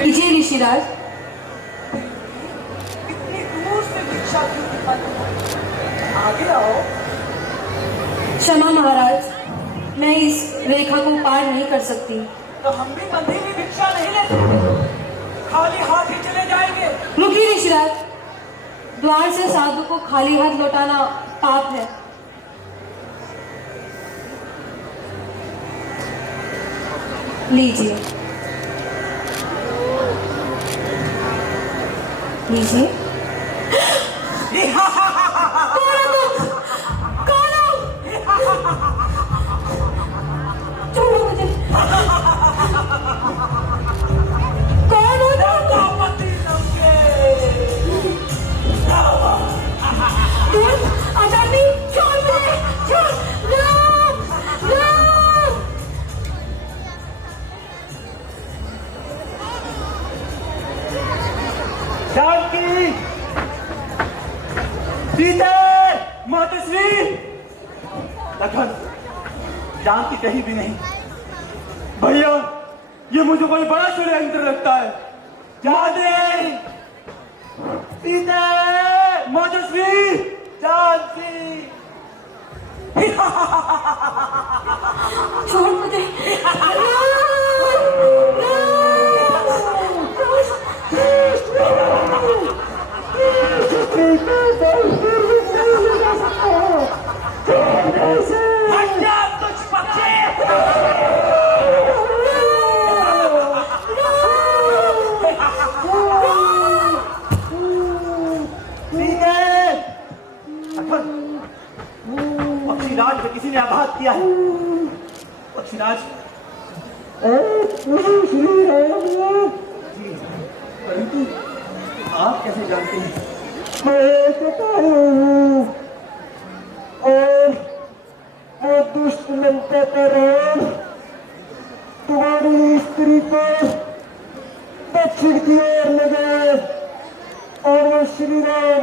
लीजिए ऋषिराज। इतनी दूर से भिक्षा क्यों? आगे आओ। क्षमा महाराज, मैं इस रेखा को पार नहीं कर सकती। तो हम भी बंधी हुई भिक्षा नहीं ले सकते, खाली हाथ ही चले जाएंगे। रुकिए ऋषिराज, द्वार से साधु को खाली हाथ लौटाना पाप है। लीजिए लीजिए। छोड़ो मुझे। कौन हो तुम? दूर, आजादी, छोड़ मुझे, छोड़। राम, राम। जानकी, सीते, मातश्री। लखन, जानकी कहीं भी नहीं। भैया, ये मुझे कोई बड़ा षड्यंत्र लगता है। जादे, सीते, मातश्री, जानकी। छोड़ मुझे। पक्षीराज को किसी ने आघात किया है। पक्षीराज, परंतु आप कैसे जानते हैं? मैं जटायु हूँ और वो दुष्ट लंका का राम तुम्हारी स्त्री को दक्षिण की ओर ले गए और वो श्री राम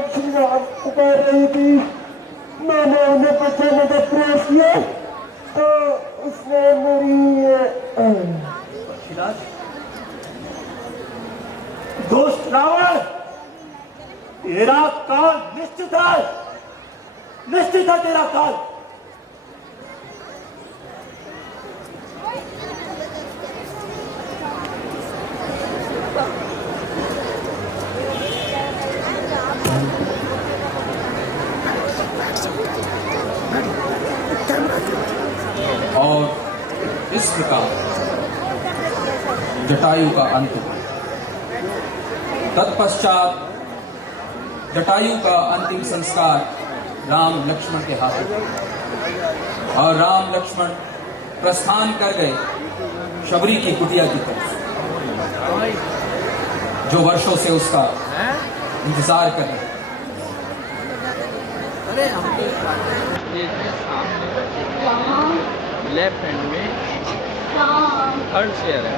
पुकार रही थी। मैंने उन्हें बचाने का प्रयास किया तो उसने मेरी पक्षीराज, दोस्त रावण, तेरा काल निश्चित है, निश्चित है तेरा काल। और इस प्रकार जटायु का अंत हुआ। तत्पश्चात जटायु का अंतिम संस्कार राम लक्ष्मण के हाथ में और राम लक्ष्मण प्रस्थान कर गए शबरी की कुटिया की तरफ, जो वर्षों से उसका इंतजार कर रहे। लेफ्ट हैंड में थर्ड चेयर है।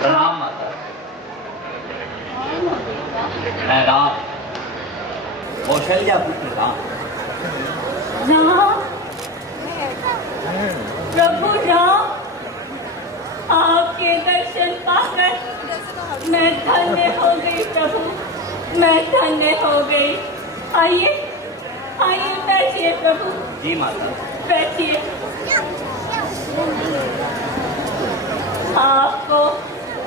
प्रणाम माता। मैं राम, कौशल्या पुत्र राम। राम, प्रभु राम, आपके दर्शन पाकर मैं धन्य हो गई प्रभु, मैं धन्य हो गई। आइए आइए बैठिए प्रभु। जी माता। बैठिए। आपको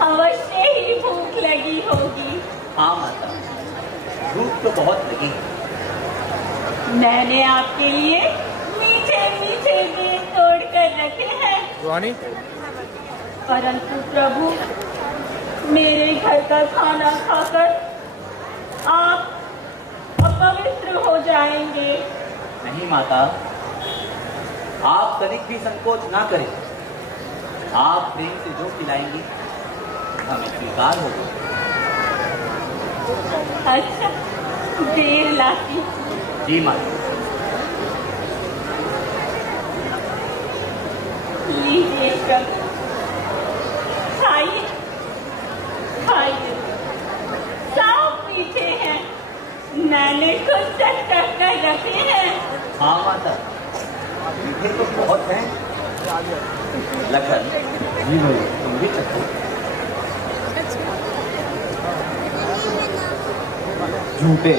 अवश्य ही भूख लगी होगी। हाँ माता, भूख तो बहुत लगी। मैंने आपके लिए मीठे मीठे बेर तोड़ कर रखे हैं। परंतु प्रभु, मेरे घर का खाना खाकर आप अपवित्र हो जाएंगे। नहीं माता, आप तनिक भी संकोच ना करें। आप प्रेम से जो खिलाएंगी हमें स्वीकार होगा। अच्छा, देर लाती। जी माता। लीजिए प्रभु, खाइए खाइए, सब मीठे हैं। मैंने खुद चख कर रखे हैं। हाँ माता, मीठे तो बहुत हैं। लखन, जी भाई, तुम भी चखो। झूठे।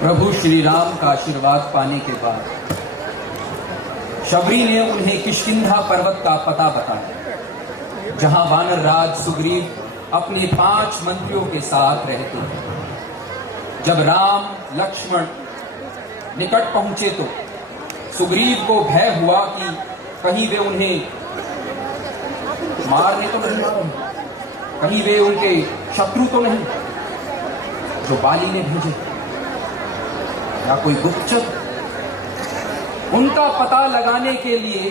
प्रभु श्री राम का आशीर्वाद पाने के बाद शबरी ने उन्हें किष्किंधा पर्वत का पता बताया, जहां वानर राज सुग्रीव अपने 5 मंत्रियों के साथ रहते हैं। जब राम लक्ष्मण निकट पहुंचे तो सुग्रीव को भय हुआ कि कहीं वे उन्हें मारने तो नहीं आ रहे, कहीं वे उनके शत्रु तो नहीं जो बाली ने भेजे, या कोई गुप्तचर। उनका पता लगाने के लिए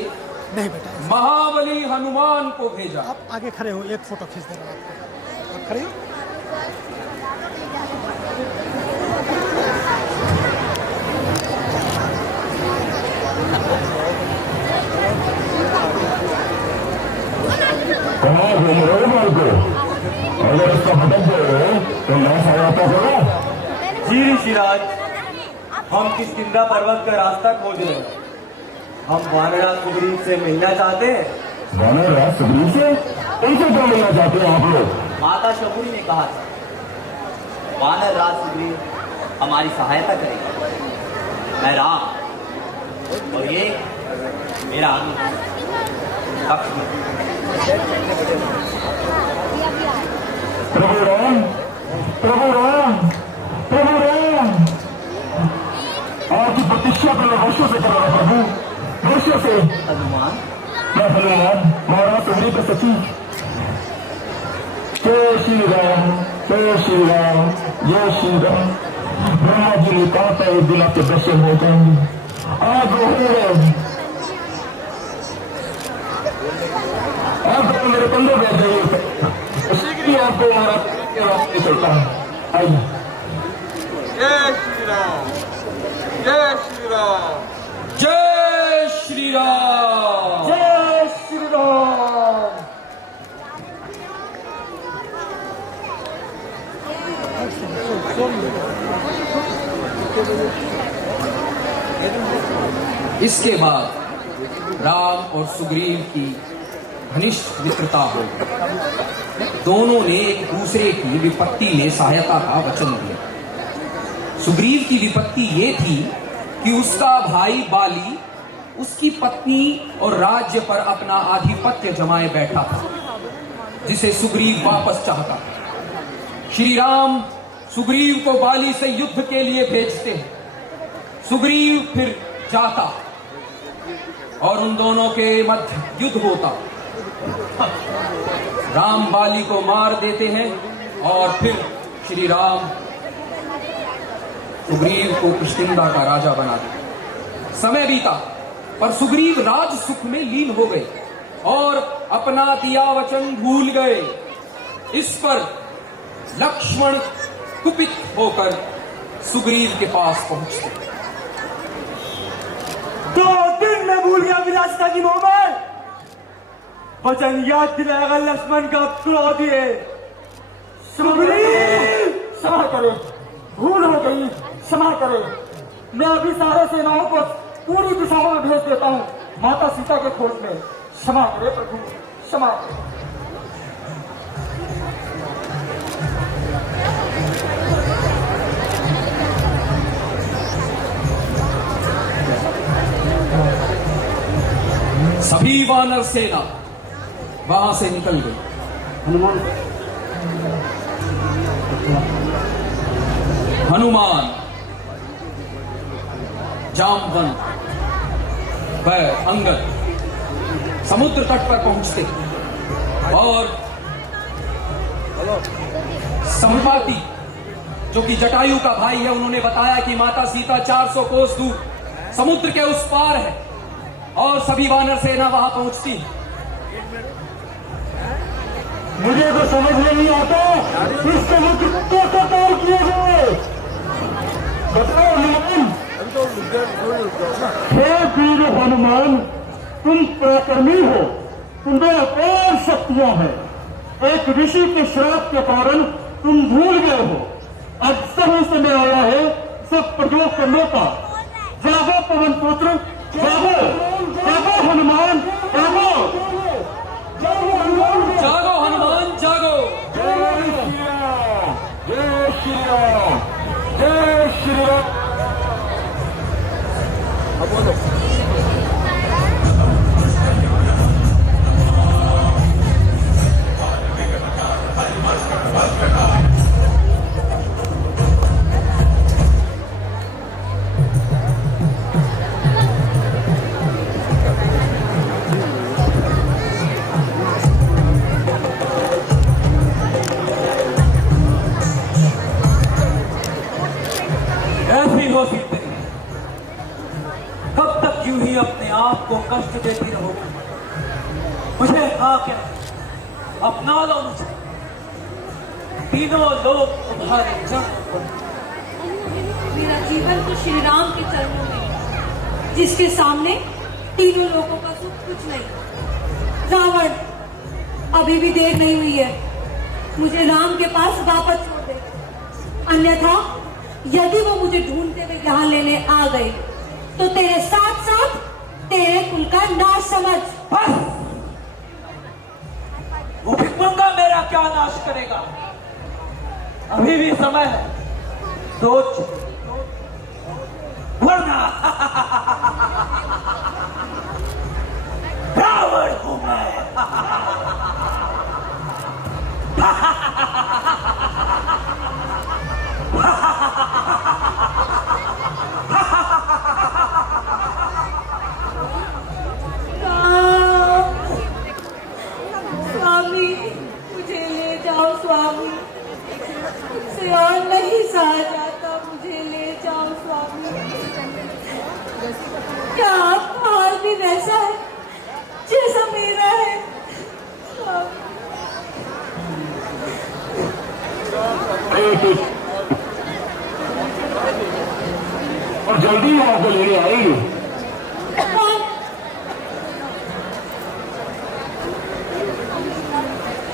नहीं बेटा, महाबली हनुमान को भेजा। आप आगे खड़े हो, एक फोटो खींच देना आपको। आप खड़े हो। जी ऋषिराज, हम किष्किंधा पर्वत का रास्ता खोज रहे हैं। हम वानरराज सुग्रीव से मिलना चाहते हैं। वानरराज सुग्रीव से? उनसे क्यों मिलना चाहते हैं आप लोग? माता शबरी ने कहा था वानर राज सुग्रीव हमारी सहायता करेगा। मैं राम और ये मेरा लक्ष्मण। प्रभु राम, प्रभु राम, प्रभु राम, आपकी प्रतीक्षा को मैं वर्षों से कर रहा हूँ प्रभु, वर्षों से। हनुमान, मैं हनुमान महाराज सुग्रीव का सचिव। जय श्री राम, जय श्री राम, जय श्री राम। ब्रह्मा जी ने कहा था एक दिन आपके दर्शन हो जाएंगे, आज वो हो गए। आप मेरे कंधे बैठ जाइए, शीघ्र आपको हमारा रास्ते चलता है। आइए। जय श्री राम, जय श्री राम, जय श्री राम, जय श्री राम। इसके बाद राम और सुग्रीव की घनिष्ठ मित्रता हो गई। दोनों ने एक दूसरे की विपत्ति में सहायता का वचन दिया। सुग्रीव की विपत्ति ये थी कि उसका भाई बाली उसकी पत्नी और राज्य पर अपना आधिपत्य जमाए बैठा था, जिसे सुग्रीव वापस चाहता। श्री राम सुग्रीव को बाली से युद्ध के लिए भेजते हैं। सुग्रीव फिर जाता और उन दोनों के मध्य युद्ध होता। राम बाली को मार देते हैं और फिर श्री राम सुग्रीव को किष्किंधा का राजा बना देते। समय बीता पर सुग्रीव राज सुख में लीन हो गए और अपना दिया वचन भूल गए। इस पर लक्ष्मण कुपित होकर सुग्रीव के पास पहुंचते। 2 दिन में भूल गया विलासिता की मोहब्बत। वचन याद दिलाएगा लक्ष्मण का क्रोध है। सुग्रीव, क्षमा करो, भूल हो गई, क्षमा करो। मैं अभी सारे सेनाओं को पूरी दिशाओं में भेज देता हूँ माता सीता के खोज में। क्षमा करे प्रभु, क्षमा करो। सभी वानर सेना वहां से निकल गई। हनुमान जामवंत व अंगद समुद्र तट पर पहुंचते और संपाति जो कि जटायु का भाई है, उन्होंने बताया कि माता सीता 400 कोस दूर समुद्र के उस पार है और सभी वानर सेना वहां पहुंचती। मुझे तो समझ में नहीं आता इस समुद्र को कैसे पार किया जाए। बताओ हनुमान। हे वीर हनुमान, तुम पराक्रमी हो, तुम्हें अपार शक्तियां हैं। एक ऋषि के श्राप के कारण तुम भूल गए हो। अब सही समय आया है सब प्रयोग करने का। जागो पवन पुत्र, जागो, जागो हनुमान, जागो, जागो हनुमान, जागो हनुमान, जागो। जय श्री राम, जय श्री राम, जय श्री राम। ऐसी हो सीते, कब तक यूं ही अपने आप को कष्ट देती रहोगी? मुझे कहा क्या, अपना लो मुझे। तीनों लोग तुम्हारे चरणों पर। मेरा जीवन तो श्री राम के चरणों में है, जिसके सामने तीनों लोगों का सुख कुछ नहीं। रावण, अभी भी देर नहीं हुई है, मुझे राम के पास वापस छोड़ दे, अन्यथा यदि वो मुझे ढूंढते हुए यहाँ लेने आ गए तो तेरे साथ साथ तेरे कुल का नाश समझ। वो भिखमंगा मेरा क्या नाश करेगा? अभी भी समय है, सोच वरना रावण हूं मैं। स्वामी मुझे ले जाओ, स्वामी मुझसे और नहीं सहा जाता, मुझे ले जाओ स्वामी। क्या आपका हाल भी वैसा है जैसा मेरा है? और जल्दी आपको लेने आएंगे।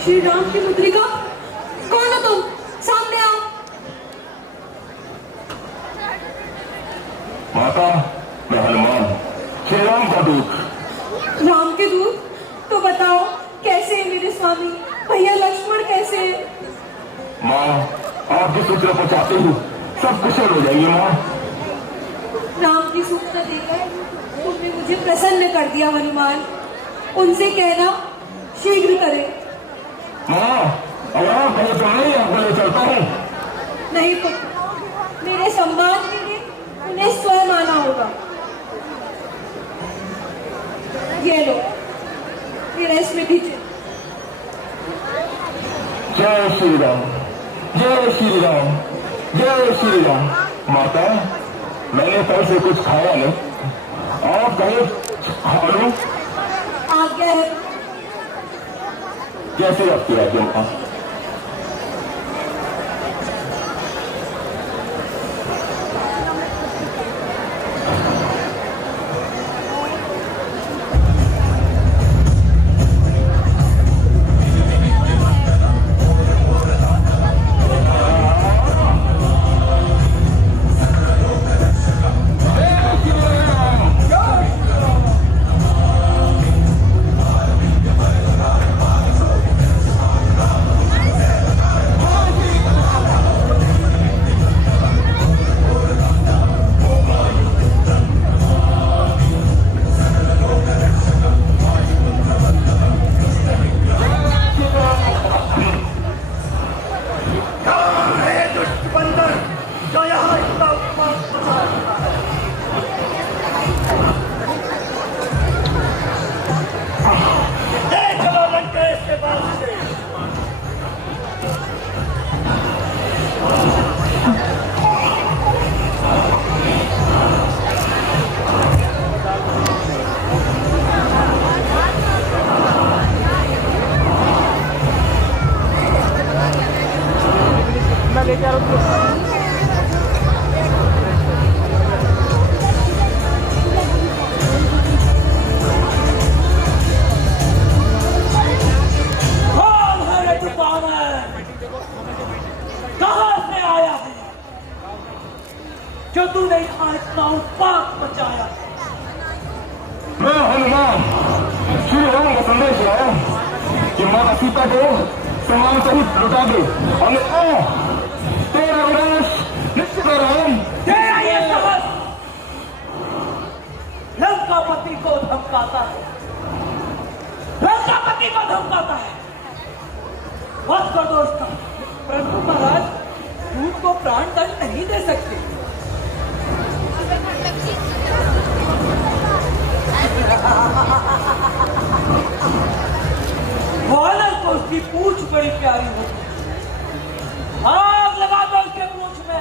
श्री राम की मुद्रिका, कौन हो तुम? सामने आओ। माता, मैं हनुमान, श्री राम का दूत। राम के दूत? तो बताओ कैसे है मेरे स्वामी? भैया लक्ष्मण कैसे है? माँ, आप जिस सूचना पहुंचाते हो सब कुशल हो जाएंगे माँ। राम की सूचना देकर तुमने मुझे प्रसन्न कर दिया हनुमान। उनसे कहना शीघ्र करें। माँ, अगर आप कहे तो नहीं आपको ले चलता हूँ। नहीं तो मेरे सम्मान के लिए उन्हें स्वयं आना होगा। ये लो, मेरा इसमें दीजिए। जय श्री राम, जय श्री राम, जय श्री राम। माता, मैंने कल से कुछ खाया नहीं, आप कहे खा लो। आज्ञा है। कैसे आपकी आज्ञा माँ? जो तूने यहाँ इतना उत्पात मचाया। मैं हनुमान श्री राम का संदेश लाया कि माता सीता को सम्मान सहित लुटा दे और तेरा विनाश निश्चित है राम। तेरा ये साहस लंकापति को धमकाता है, लंकापति को धमकाता है। वक्त का दोस्त था, परंतु महाराज दूत को प्राण दंड नहीं दे सकते। वानर को उसकी पूंछ बड़ी प्यारी होती है, आग लगा दो उसके पूंछ में।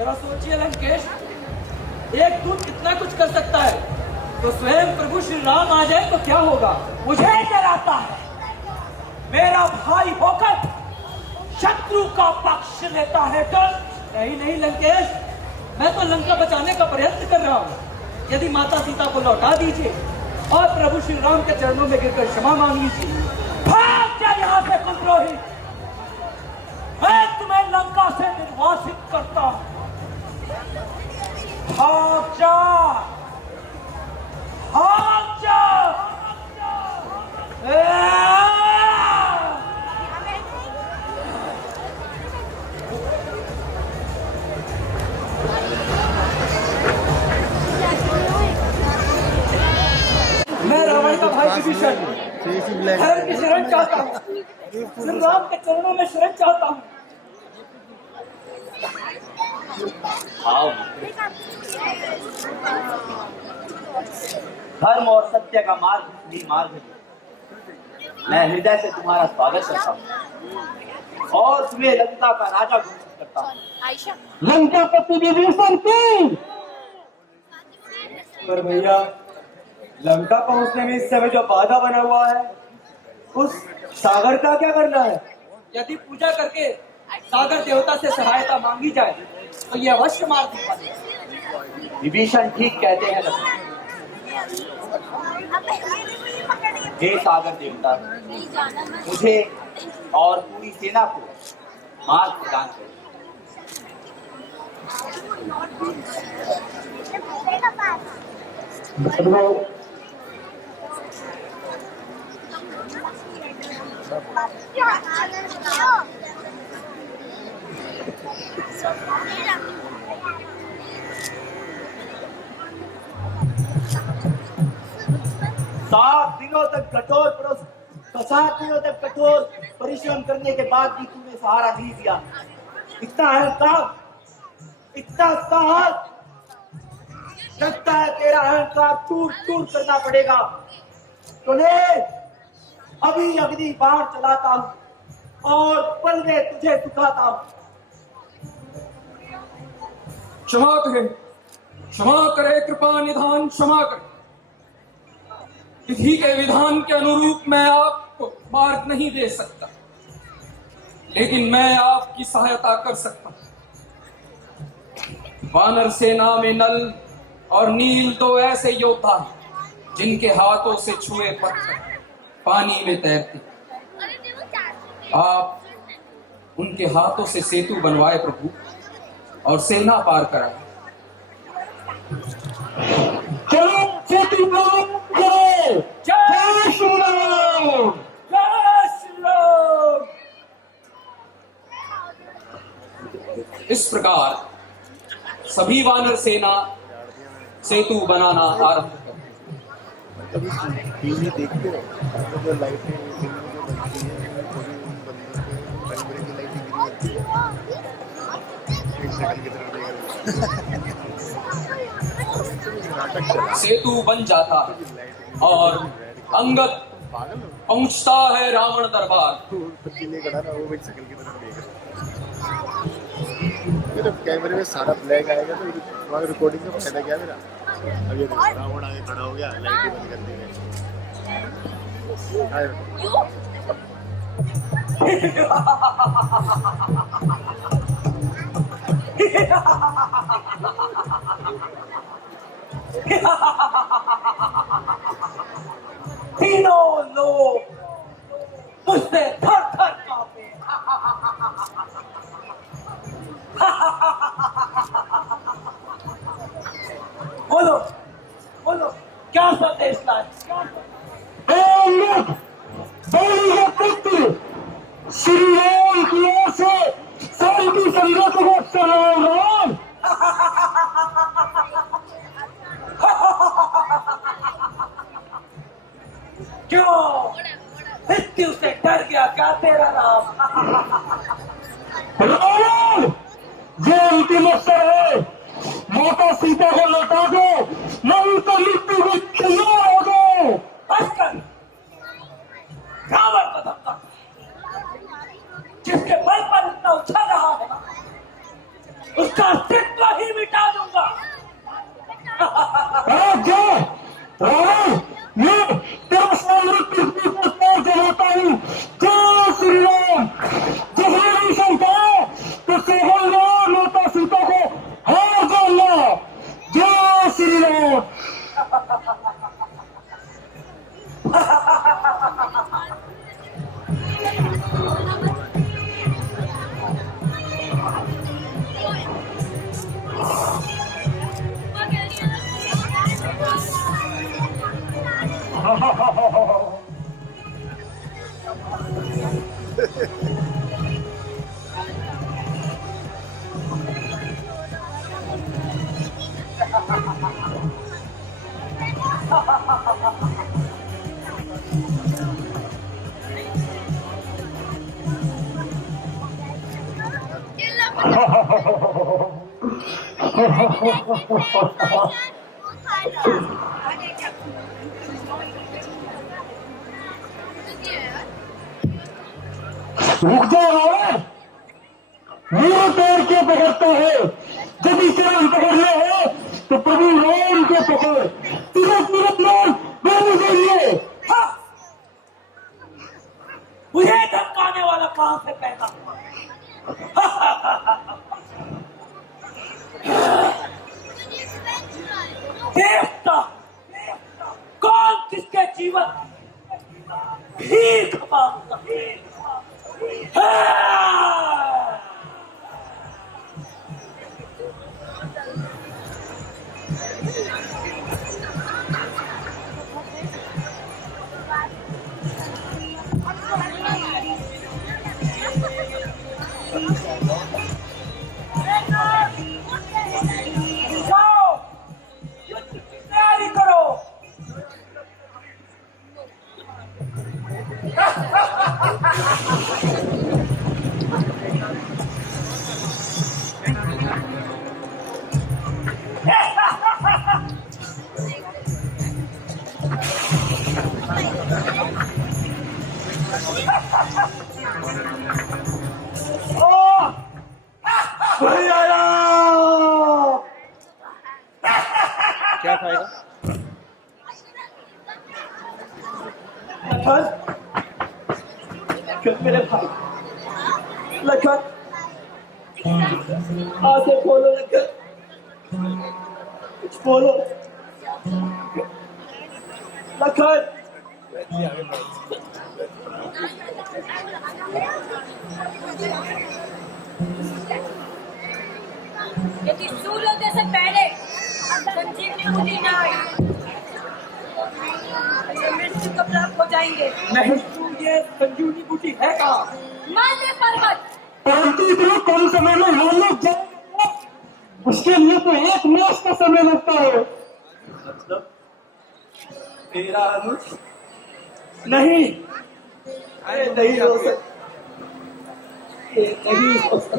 जरा सोचिए लंकेश, एक दूत कितना कुछ कर सकता है, तो स्वयं प्रभु श्री राम आ जाए तो क्या होगा? मुझे डराता है मेरा भाई होकर शत्रु का पक्ष लेता है तो नहीं नहीं लंकेश, मैं तो लंका बचाने का प्रयत्न कर रहा हूँ। यदि माता सीता को लौटा दीजिए और प्रभु श्री राम के चरणों में गिरकर क्षमा मांग लीजिए। भाग जा यहाँ से कुद्रोही, मैं तुम्हें लंका से निर्वासित करता हूँ। भाग जा, भाग जा। मैं रावण का भाई विभीषण धर्म की शरण चाहता हूँ, श्री राम के चरणों में शरण चाहता हूँ। आओ, धर्म और सत्य का मार्ग ही मार्ग है। मैं हृदय से तुम्हारा स्वागत करता हूँ और तुम्हें लंका का राजा घोषित करता हूँ। लंका पति विभीषण की। पर भैया, लंका पहुंचने में इस समय जो बाधा बना हुआ है, उस सागर का क्या करना है? यदि पूजा करके सागर देवता से सहायता मांगी जाए तो ये अवश्य मार देगा। विभीषण ठीक कहते हैं लक्ष्मण। हे सागर देवता, मुझे और पूरी सेना को मार्ग प्रदान करो। सात दिनों तक कठोर परिश्रम करने के बाद भी तूने सहारा नहीं दिया। इतना अहंकार, इतना साहस, लगता है तेरा अहंकार टूट टूट करना पड़ेगा। तो ले, अभी अग्नि बाण चलाता हूं और पल में तुझे सुखाता हूं। क्षमा करे कृपा निधान, क्षमा करे। विधि के विधान के अनुरूप मैं आपको मार्ग नहीं दे सकता, लेकिन मैं आपकी सहायता कर सकता हूं। वानर सेना में नल और नील दो ऐसे योद्धा हैं जिनके हाथों से छुए पत्थर पानी में तैरते। आप उनके हाथों से सेतु बनवाए प्रभु और सेना पार कराए। चलो सेतु करो। जय श्री राम, जय श्री राम। इस प्रकार सभी वानर सेना सेतु बनाना आरंभ कर। टीवी देखते हो जो लाइटें बनती है, थोड़ी लाइटें सेतु बन जाता और अंगद पहुंचता है रावण दरबार। मेरे कैमरे में सारा ब्लैक आएगा तो वहाँ रिकॉर्डिंग का फायदा क्या मेरा? अब ये रावण आगे खड़ा हो गया, लाइटें बंद कर दी गई। तीनों लोग मुझसे थर थर कांपे। बोलो बोलो, क्या संदेश लाए? श्री राम की ओर से शांति संगत को सलाम। क्यों मृत्यु से डर गया क्या तेरा नाम? ये अंतिम अवसर है, माता सीता को लौटा दो, नहीं तो मृत्यु में तैयार हो दो। रावण का धक्का जिसके बल पर इतना उछल रहा है, उसका अस्तित्व रुक जाओ, वो पैर के पकड़ता है, जब इसे हम पकड़ना है तो प्रभु राम के पकड़, तुरंत तुरंत राम बोलने चाहिए। मुझे धमकाने वाला कहां से पैदा हुआ? देवता कौन किसके जीवन भीख मांगता है? जाओ, युद्ध की तैयारी करो। क्या खाएगा? लखन, मेरे भाई लखन, आंखें खोलो लखन, कुछ बोलो लखन। यदि सूर्योदय से पहले संजीवनी बूटी न आई तो मृत्यु को प्राप्त हो जाएंगे। नहीं, ये संजीवनी बूटी है कहाँ? माल्य पर्वत। परंतु इतने कम समय में वो लोग जाएंगे, उसके लिए तो 1 मास का समय लगता है। मतलब तेरा अनुज नहीं, अरे नहीं हो सकता, ये नहीं हो सकता।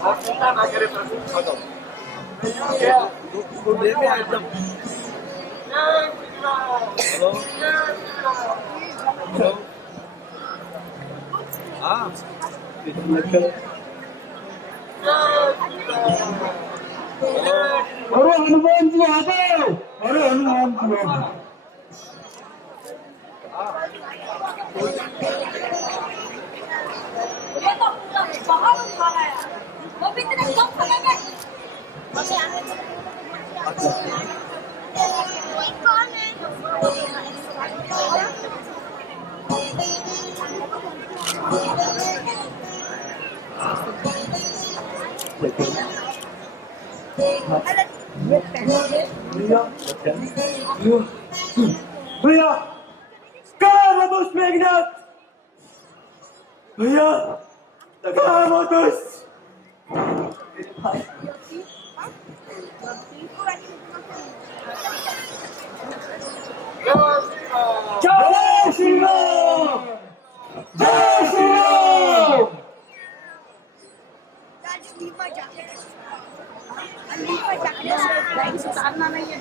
आप चिंता ना करें प्रभु, बताओ तो लेके आए एकदम। हेलो हेलो, हाँ अरे हनुमान जी आ गए, अरे हनुमान जी आ गए। ये तो पूरा बहुत उठाना है, वो भी इतने कम समय में। भैया कहाँ है मधुस मेघनाथ? भैया कहाँ है मधुस? जय श्री राम, जय श्री राम। सुधारना नहीं है।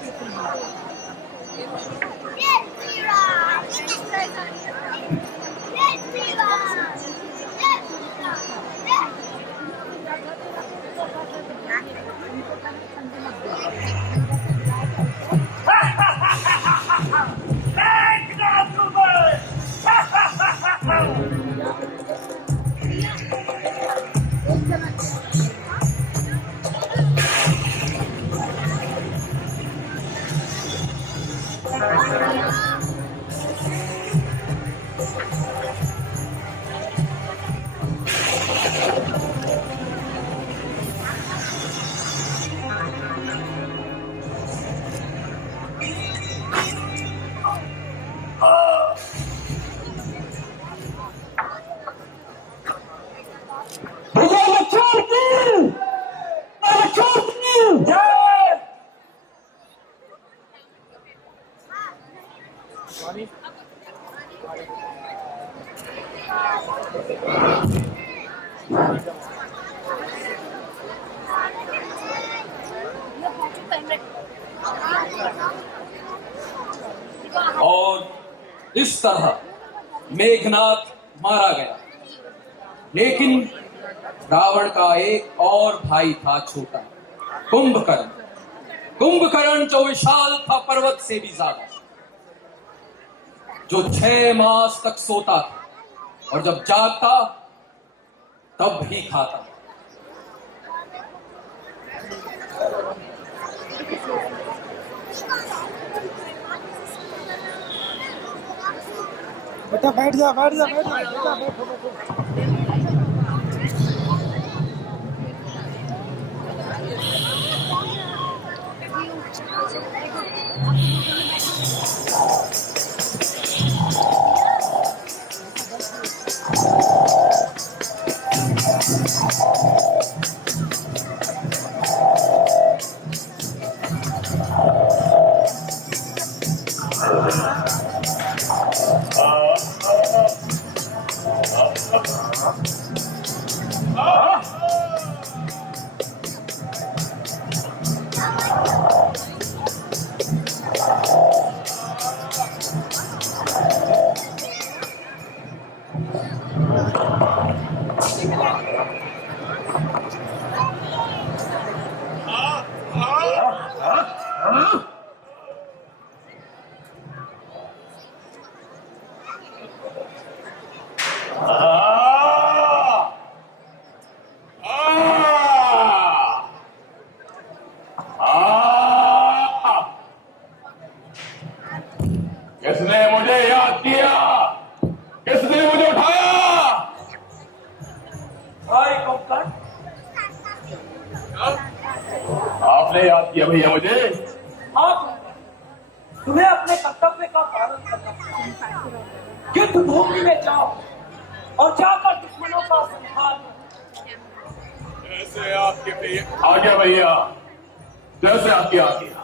और इस तरह मेघनाद मारा गया। लेकिन रावण का एक और भाई था छोटा, कुंभकर्ण। कुंभकर्ण जो विशाल था पर्वत से भी ज्यादा, जो 6 मास तक सोता था और जब जागता तब भी खाता। बेटा बैठ जा बैठ जा बैठ जा बेटा बैठो बैठो। किसने मुझे याद किया? किसने मुझे उठाया? भाई कुंभकर्ण, आपने याद किया भैया मुझे? आप तुम्हें अपने कर्तव्य का पालन करना है। युद्ध भूमि में जाओ और जाकर दुश्मनों का संहार करो। जैसे आपके भैया आ गया भैया, जैसे आपकी आ गया।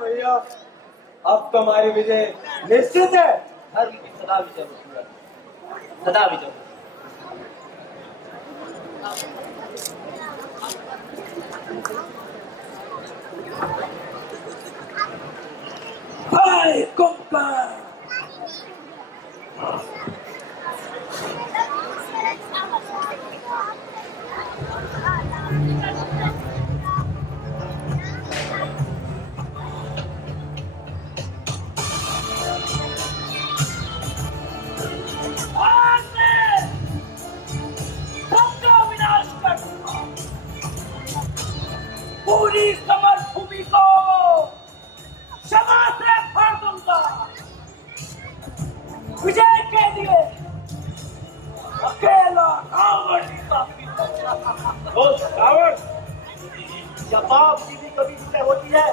भैया, अब तुम्हारी विजय निश्चित है। धर्म की सदा विजय होती है, सदा विजय। भाई कुंभकर्ण, पूरी समर भूमि को क्षमा से भर दूंगा। विजय के लिए अकेला रावण ही काफी है। ओ रावण, क्या पाप की भी कभी विजय होती है?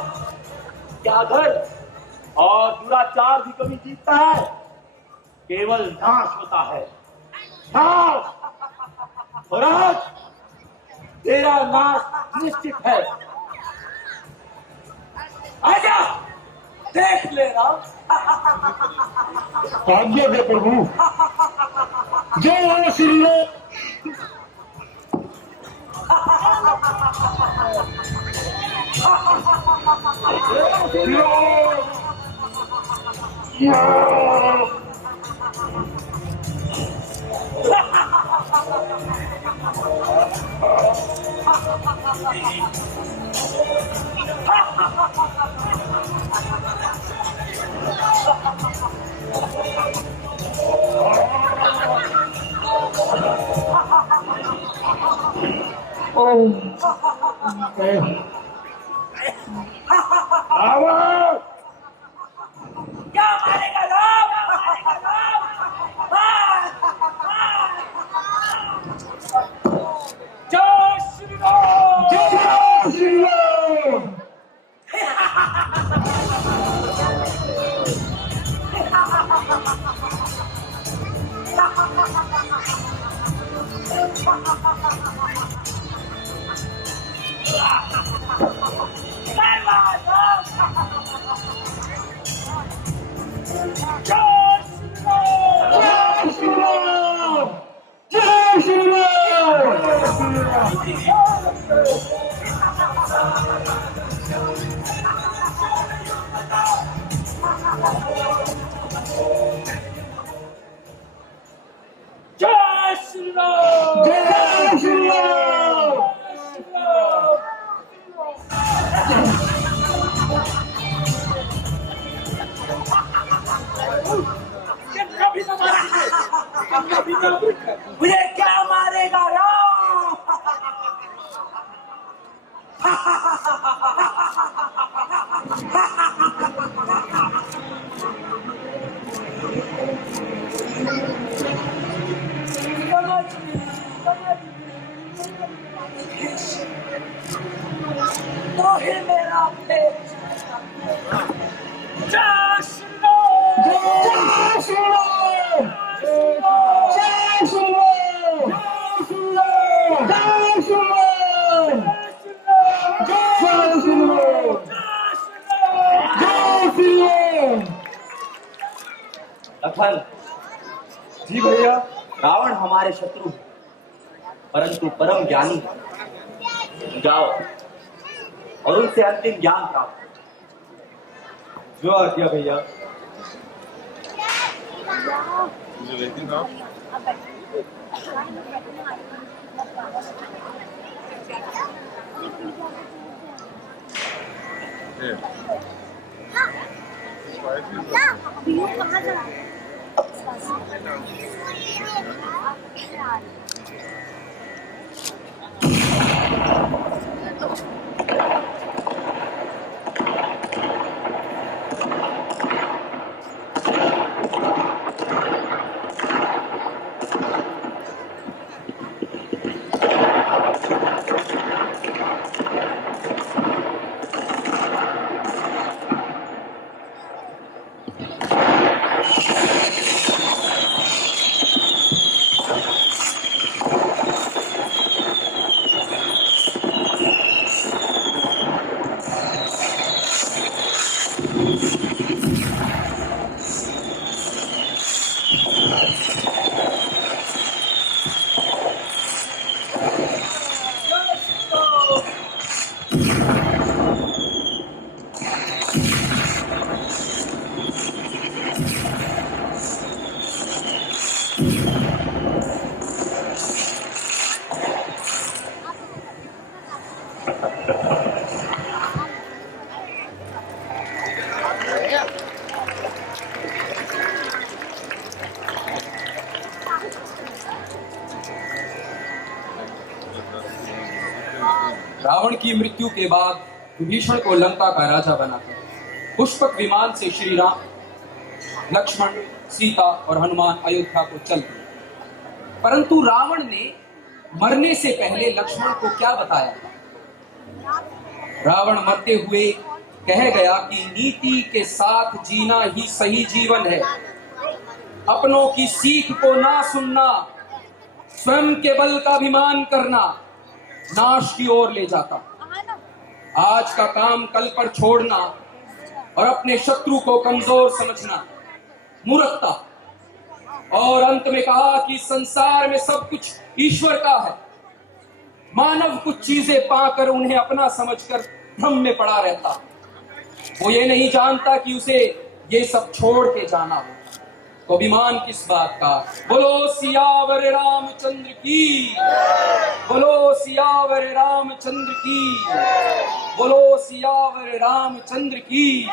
क्या धर्म और दुराचार भी कभी जीतता है? केवल नाश होता है, नाश। और आज तेरा नाश निश्चित है। देख ले राम। आज्ञा दे प्रभु। जय हो श्री राम। क्या मारेगा राम? जय श्री राम। जय श्री राम। जय श्री राम। जय श्री राम। मुझे क्या मारेगा राम? तो ही मेरा पेट। जय श्री राम। जय श्री राम। जय श्री राम। जय श्री राम। जय श्री राम। जय श्री राम। लखन जी भैया, रावण हमारे शत्रु हैं, परंतु परम ज्ञानी है। जाओ और उनसे अंतिम ज्ञान प्राप्त करो। जो आज्ञा भैया। रावण की मृत्यु के बाद विभीषण को लंका का राजा बनाकर पुष्पक विमान से श्री राम, लक्ष्मण, सीता और हनुमान अयोध्या को चल दिए। परंतु रावण ने मरने से पहले लक्ष्मण को क्या बताया? रावण मरते हुए कह गया कि नीति के साथ जीना ही सही जीवन है, अपनों की सीख को ना सुनना, स्वयं के बल का अभिमान करना नाश की ओर ले जाता। आज का काम कल पर छोड़ना और अपने शत्रु को कमजोर समझना मूर्खता। और अंत में कहा कि संसार में सब कुछ ईश्वर का है, मानव कुछ चीजें पाकर उन्हें अपना समझकर भ्रम में पड़ा रहता। वो ये नहीं जानता कि उसे ये सब छोड़ के जाना हो। तो अभिमान किस बात का। बोलो सियावर रामचंद्र की, बोलो सियावर रामचंद्र की, बोलो सियावर रामचंद्र की।